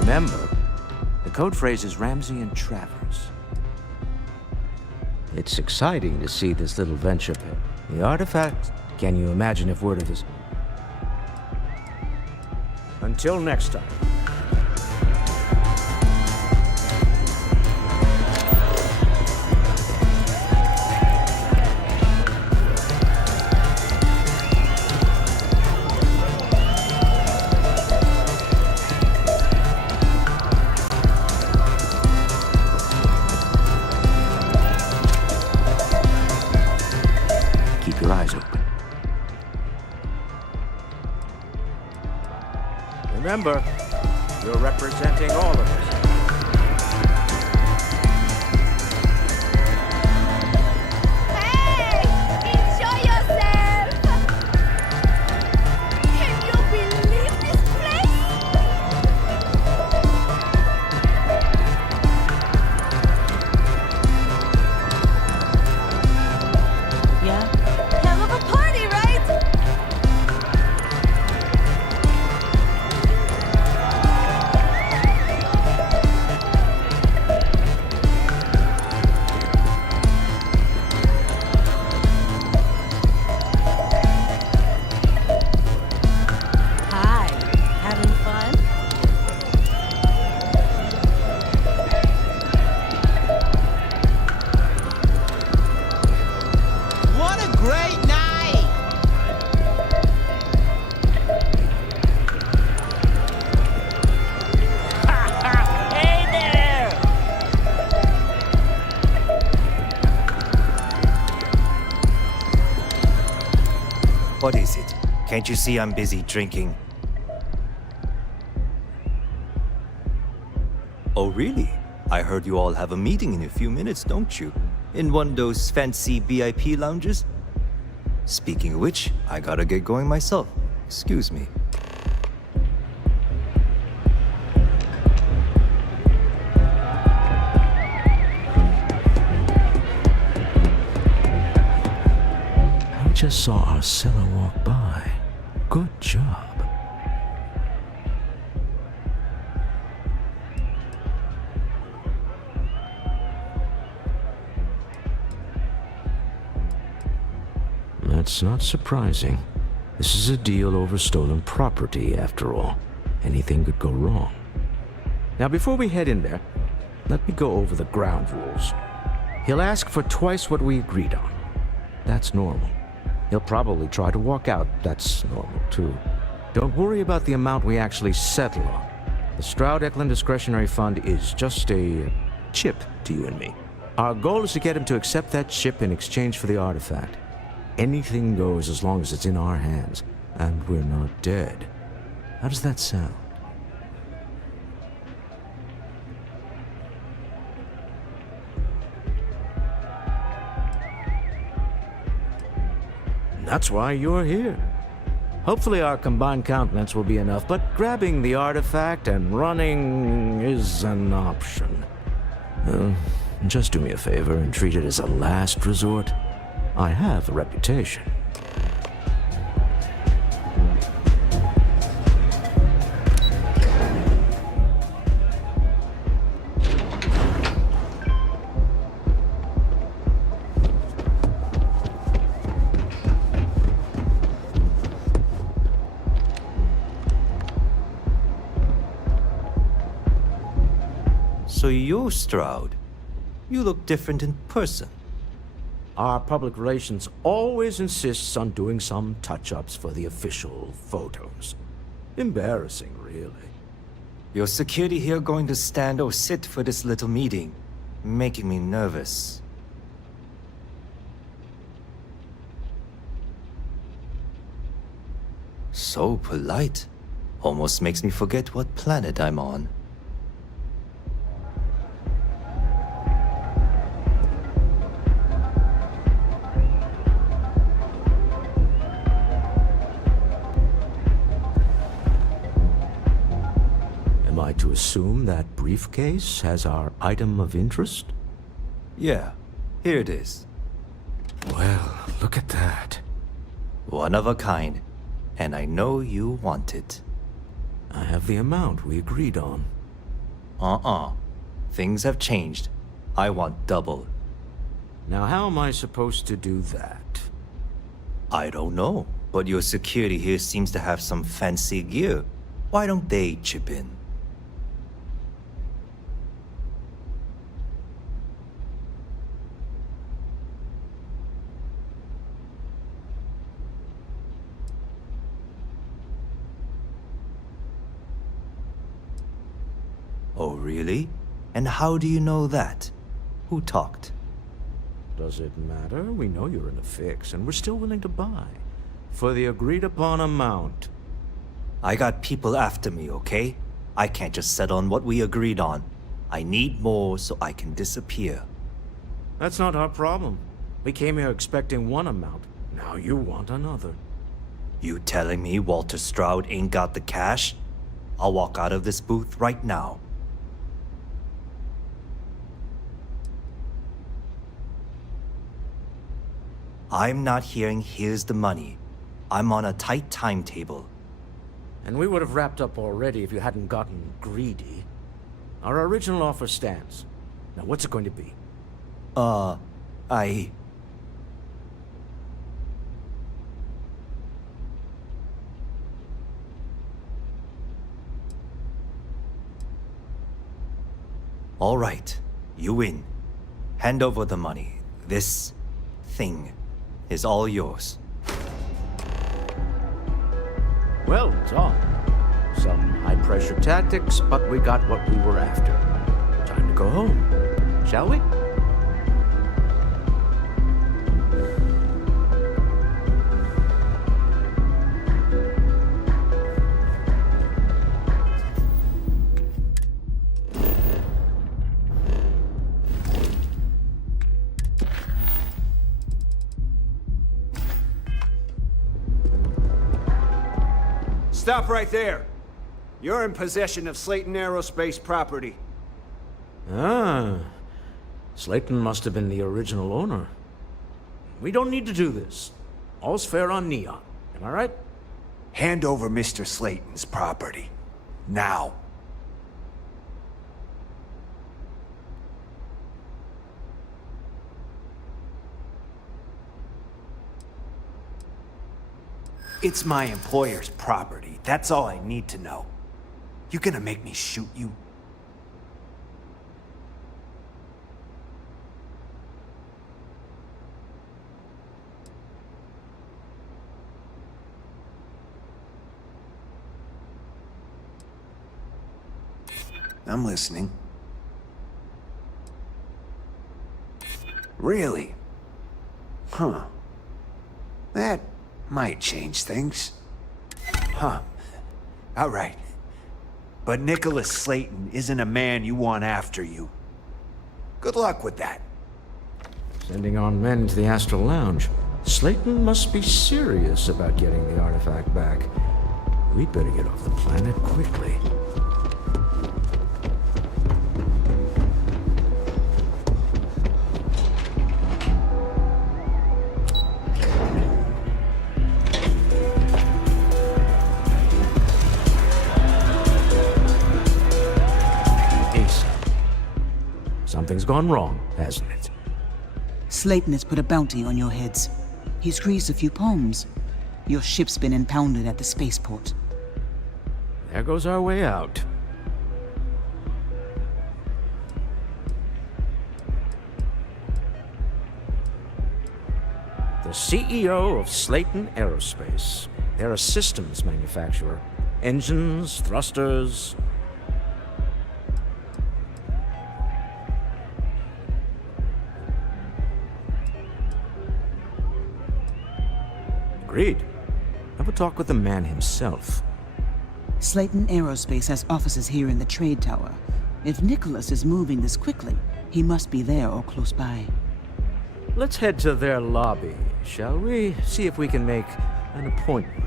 Remember, the code phrase is Ramsey and Travers. It's exciting to see this little venture pit. The artifact, can you imagine if word of this? Until next time. Keep your eyes open. Remember, you're representing all of us. Enjoy yourself! Can you believe this place? Yeah? Hell of a party, right? Hi, having fun? What a great night! Hey there! What is it? Can't you see I'm busy drinking? Oh, really? I heard you all have a meeting in a few minutes, don't you? In one of those fancy VIP lounges? Speaking of which, I gotta get going myself. Excuse me. I just saw our seller walk by. Good job. That's not surprising. This is a deal over stolen property, after all. Anything could go wrong. Now, before we head in there, let me go over the ground rules. He'll ask for twice what we agreed on. That's normal. He'll probably try to walk out. That's normal, too. Don't worry about the amount we actually settle on. The Stroud-Eklund Discretionary Fund is just a chip to you and me. Our goal is to get him to accept that chip in exchange for the artifact. Anything goes as long as it's in our hands, and we're not dead. How does that sound? That's why you're here. Hopefully our combined countenance will be enough, but grabbing the artifact and running is an option. Just do me a favor and treat it as a last resort. I have a reputation. So you're Stroud. You look different in person. Our public relations always insists on doing some touch-ups for the official photos. Embarrassing, really. Your security here going to stand or sit for this little meeting? Making me nervous. So polite. Almost makes me forget what planet I'm on. Am I to assume that briefcase has our item of interest? Yeah, here it is. Well, look at that. One of a kind, and I know you want it. I have the amount we agreed on. Things have changed. I want double. Now how am I supposed to do that? I don't know, but your security here seems to have some fancy gear. Why don't they chip in? Oh, really? And how do you know that? Who talked? Does it matter? We know you're in a fix, and we're still willing to buy. For the agreed-upon amount. I got people after me, okay? I can't just settle on what we agreed on. I need more so I can disappear. That's not our problem. We came here expecting one amount. Now you want another. You telling me Walter Stroud ain't got the cash? I'll walk out of this booth right now. I'm not hearing here's the money. I'm on a tight timetable. And we would have wrapped up already if you hadn't gotten greedy. Our original offer stands. Now what's it going to be? All right, you win. Hand over the money. This thing is all yours. Well done. Some high-pressure tactics, but we got what we were after. Time to go home, shall we? Stop right there. You're in possession of Slayton Aerospace property. Ah. Slayton must have been the original owner. We don't need to do this. All's fair on Neon. Am I right? Hand over Mr. Slayton's property. Now. It's my employer's property. That's all I need to know. You gonna make me shoot you? I'm listening. Really? Huh. That might change things. Huh. All right. But Nicholas Slayton isn't a man you want after you. Good luck with that. Sending on men to the Astral Lounge. Slayton must be serious about getting the artifact back. We'd better get off the planet quickly. Something's gone wrong, hasn't it? Slayton has put a bounty on your heads. He's greased a few palms. Your ship's been impounded at the spaceport. There goes our way out. the CEO of Slayton Aerospace. They're a systems manufacturer. Engines, thrusters. Agreed. Have a talk with the man himself. Slayton Aerospace has offices here in the trade tower. If Nicholas is moving this quickly, he must be there or close by. Let's head to their lobby, shall we? See if we can make an appointment.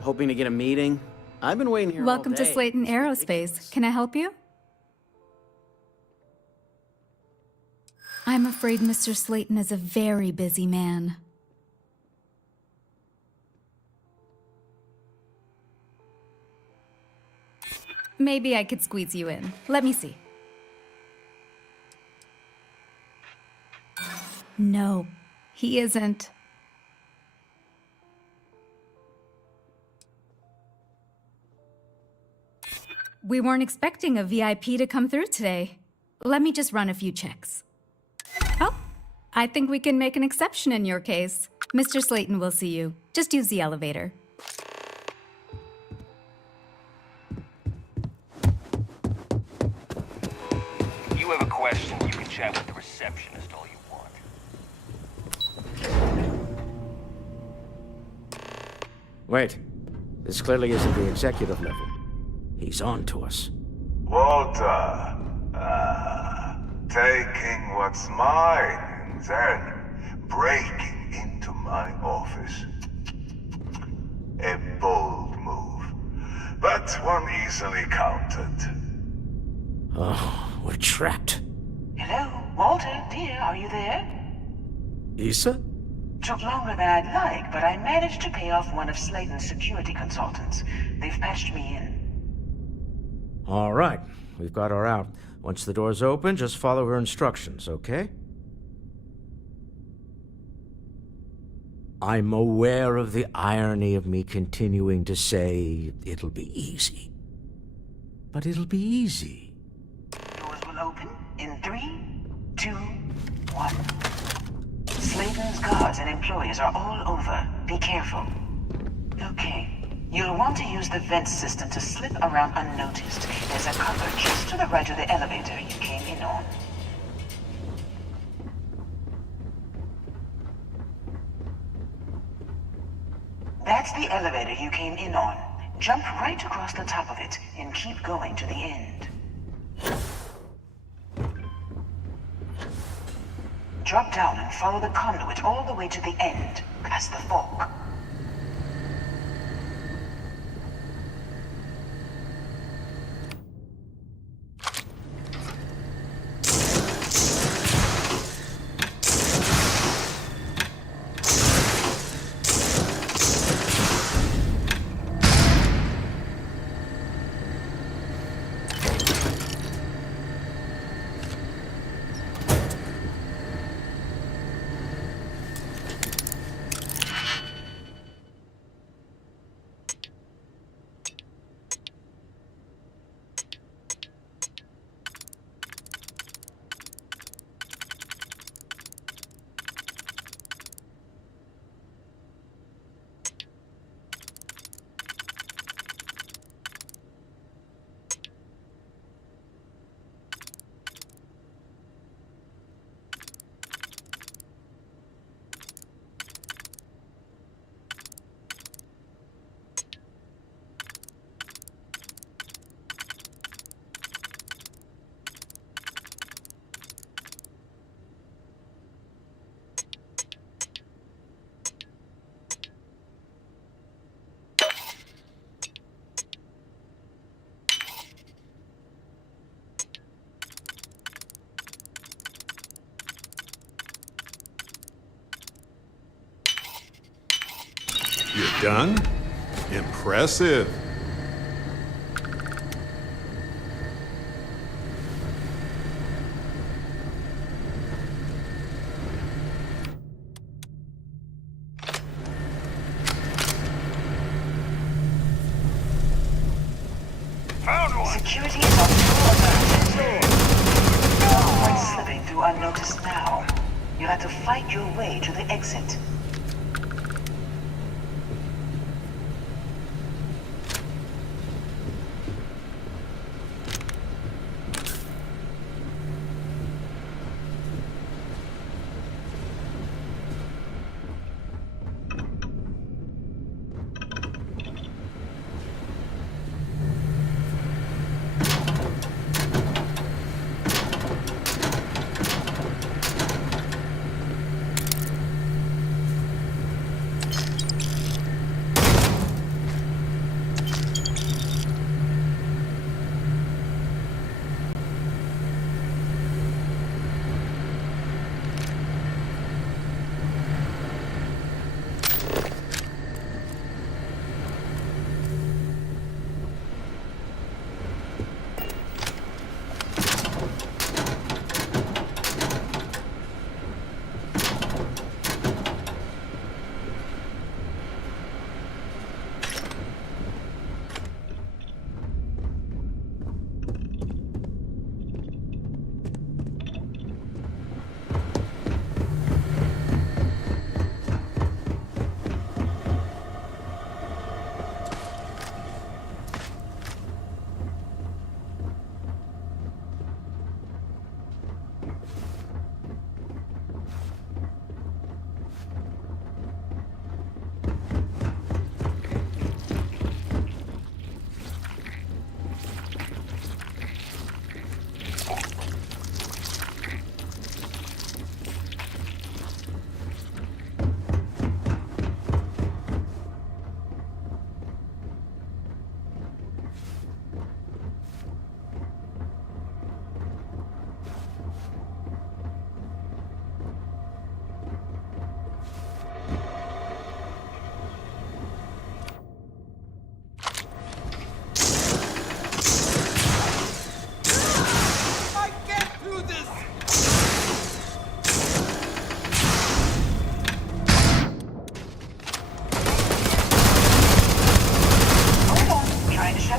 Hoping to get a meeting? I've been waiting here Welcome all to day. Slayton Aerospace. Can I help you? I'm afraid Mr. Slayton is a very busy man. Maybe I could squeeze you in. Let me see. No, he isn't. We weren't expecting a VIP to come through today. Let me just run a few checks. Oh, I think we can make an exception in your case. Mr. Slayton will see you. Just use the elevator. If you have a question, you can chat with the receptionist all you want. Wait. This clearly isn't the executive level. He's on to us. Walter, taking what's mine, then breaking into my office. A bold move, but one easily countered. Oh, we're trapped. Hello, Walter, dear, are you there? Issa? Took longer than I'd like, but I managed to pay off one of Slayton's security consultants. They've patched me in. All right, we've got her out. Once the door's open, just follow her instructions, okay? I'm aware of the irony of me continuing to say it'll be easy. But it'll be easy. Doors will open in 3, 2, 1. Slayton's guards and employees are all over. Be careful. Okay. You'll want to use the vent system to slip around unnoticed. There's a cover just to the right of the elevator you came in on. That's the elevator you came in on. Jump right across the top of it and keep going to the end. Drop down and follow the conduit all the way to the end, past the fork. Done? Impressive. Security is on full alert. No point slipping through unnoticed now. You have to fight your way to the exit.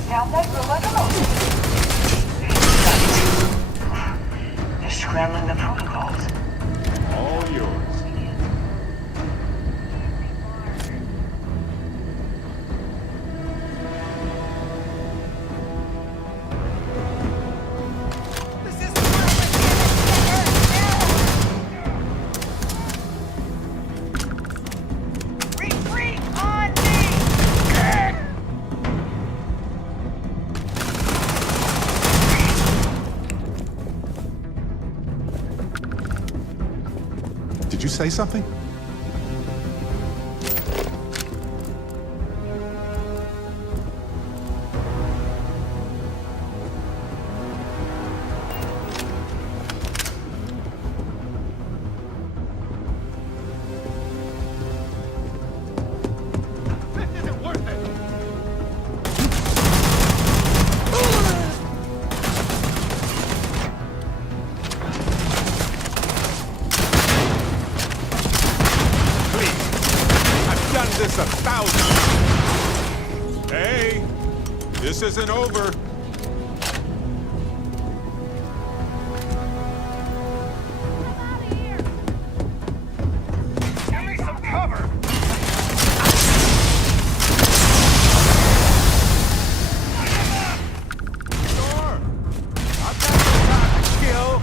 Down that room like a mouse. They're scrambling the protocols. All yours. Did you say something? This 1,000. Hey, this isn't over. Give me some cover. Sure. I've got some time to kill.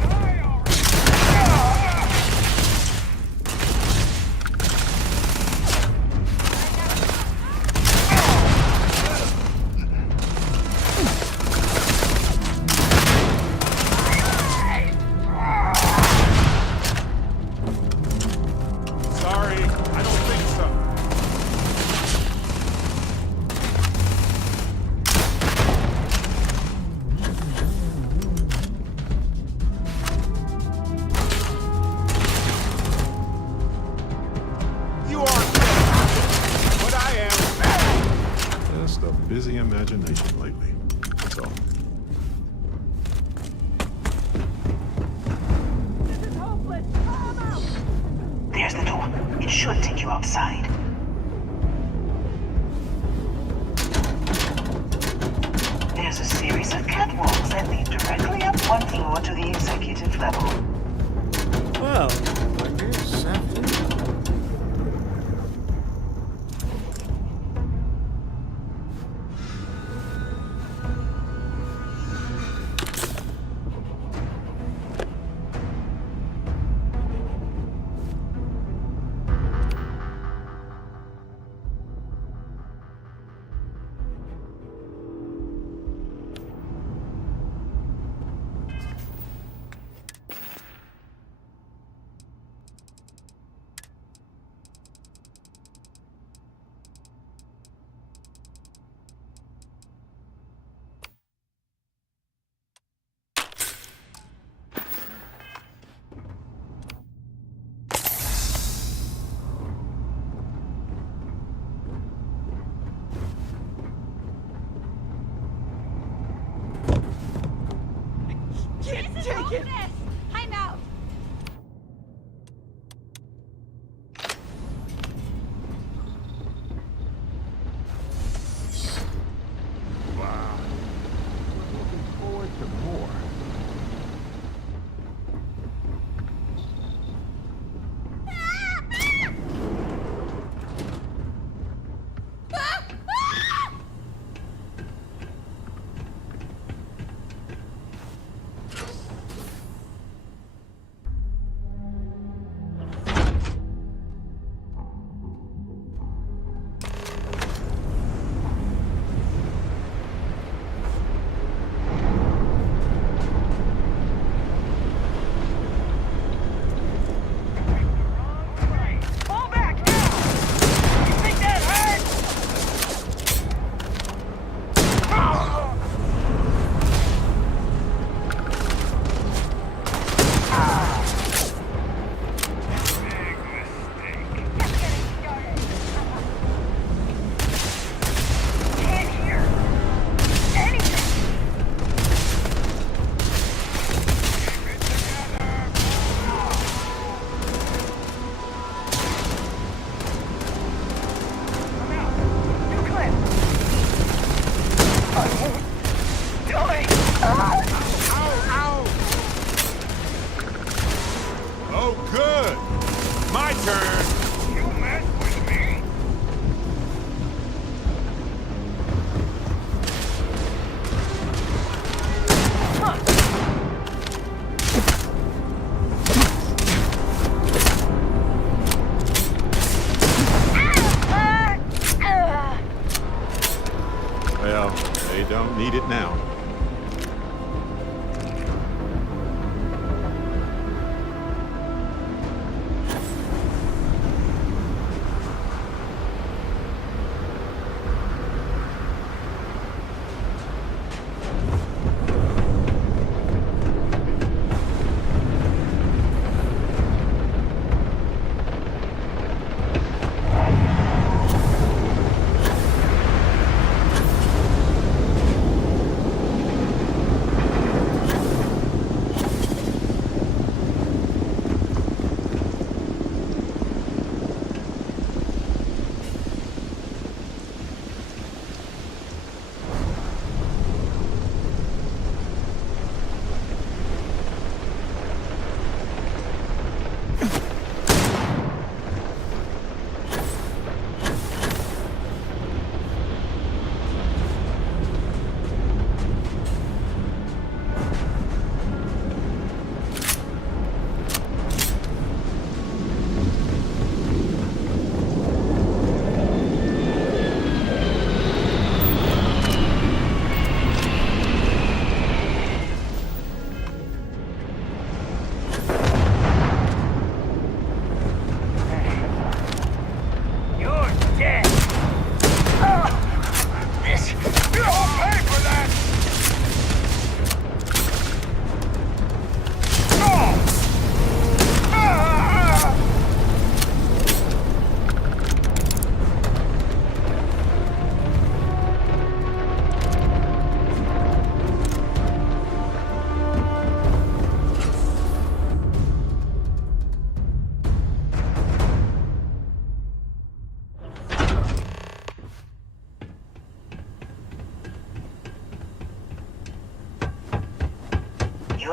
busy imagination lately. That's all. There's the door. It should take you outside. There's a series of catwalks that lead directly up one floor to the executive level. Well, I guess after... Take it! I'm out! Wow. Looking forward to more. Oh, good. My turn. You mess with me. Well, they don't need it now.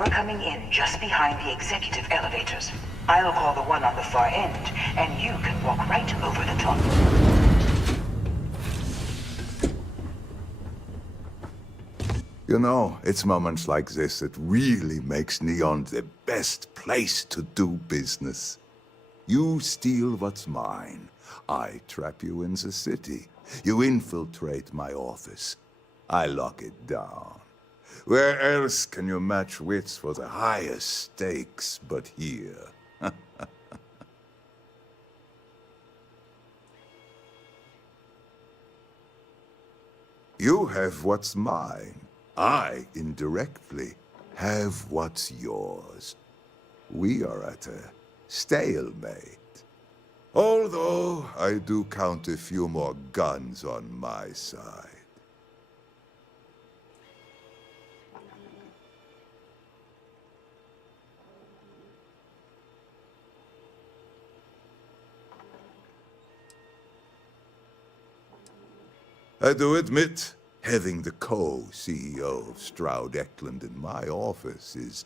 You're coming in just behind the executive elevators. I'll call the one on the far end, and you can walk right over the top. You know, it's moments like this that really makes Neon the best place to do business. You steal what's mine. I trap you in the city. You infiltrate my office. I lock it down. Where else can you match wits for the highest stakes but here? You have what's mine. I, indirectly, have what's yours. We are at a stalemate. Although, I do count a few more guns on my side. I do admit, having the co-CEO of Stroud Eklund in my office is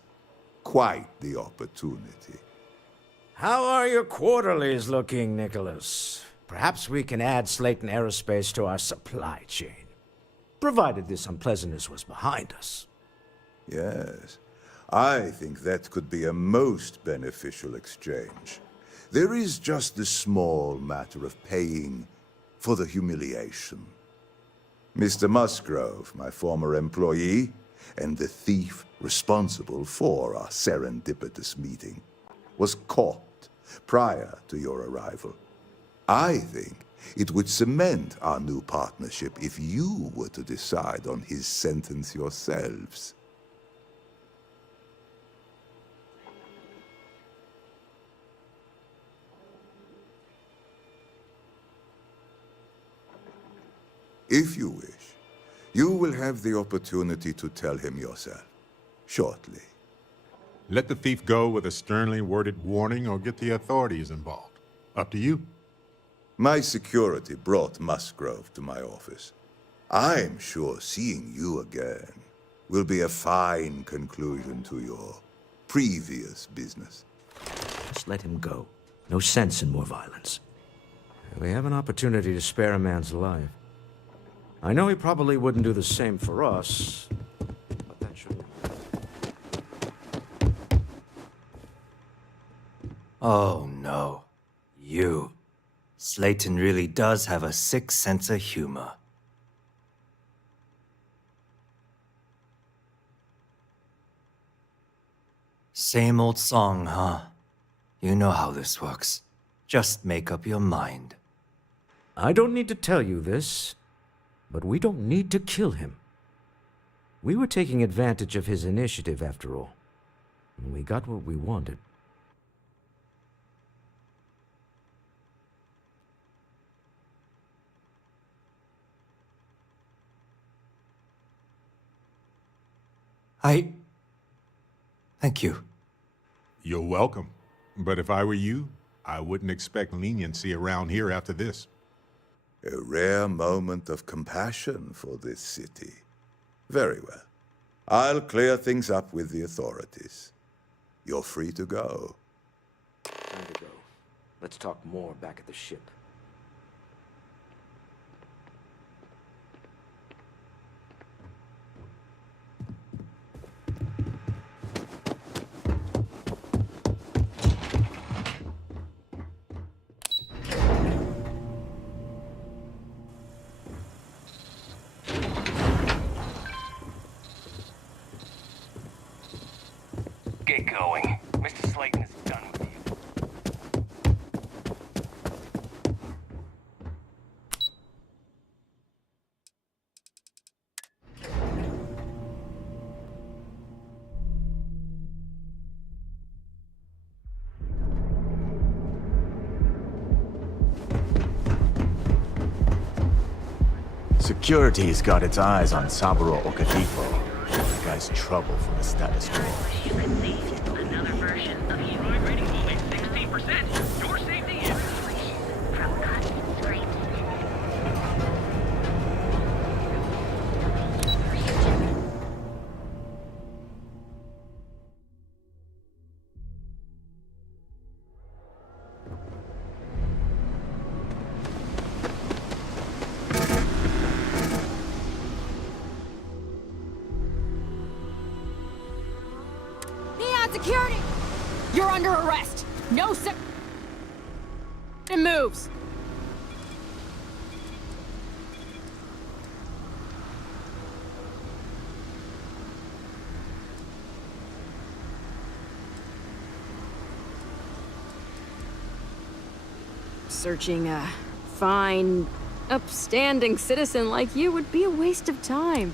quite the opportunity. How are your quarterlies looking, Nicholas? Perhaps we can add Slayton Aerospace to our supply chain, provided this unpleasantness was behind us. Yes, I think that could be a most beneficial exchange. There is just the small matter of paying for the humiliation. Mr. Musgrove, my former employee, and the thief responsible for our serendipitous meeting, was caught prior to your arrival. I think it would cement our new partnership if you were to decide on his sentence yourselves. If you wish, you will have the opportunity to tell him yourself, shortly. Let the thief go with a sternly worded warning or get the authorities involved. Up to you. My security brought Musgrove to my office. I'm sure seeing you again will be a fine conclusion to your previous business. Just let him go. No sense in more violence. We have an opportunity to spare a man's life. I know he probably wouldn't do the same for us, but that shouldn't... Oh no. You. Slayton really does have a sick sense of humor. Same old song, huh? You know how this works. Just make up your mind. I don't need to tell you this, but we don't need to kill him. We were taking advantage of his initiative, after all. And we got what we wanted. Thank you. You're welcome. But if I were you, I wouldn't expect leniency around here after this. A rare moment of compassion for this city. Very well. I'll clear things up with the authorities. You're free to go. Time to go. Let's talk more back at the ship. Get going. Mr. Slayton is done with you. Security's got its eyes on Saburo Okadipo. The guy's trouble for the status quo. Another version of you. Crime rating only 16%. Your safety is from constant screams. Security! You're under arrest. No sec... It moves. Searching a fine, upstanding citizen like you would be a waste of time.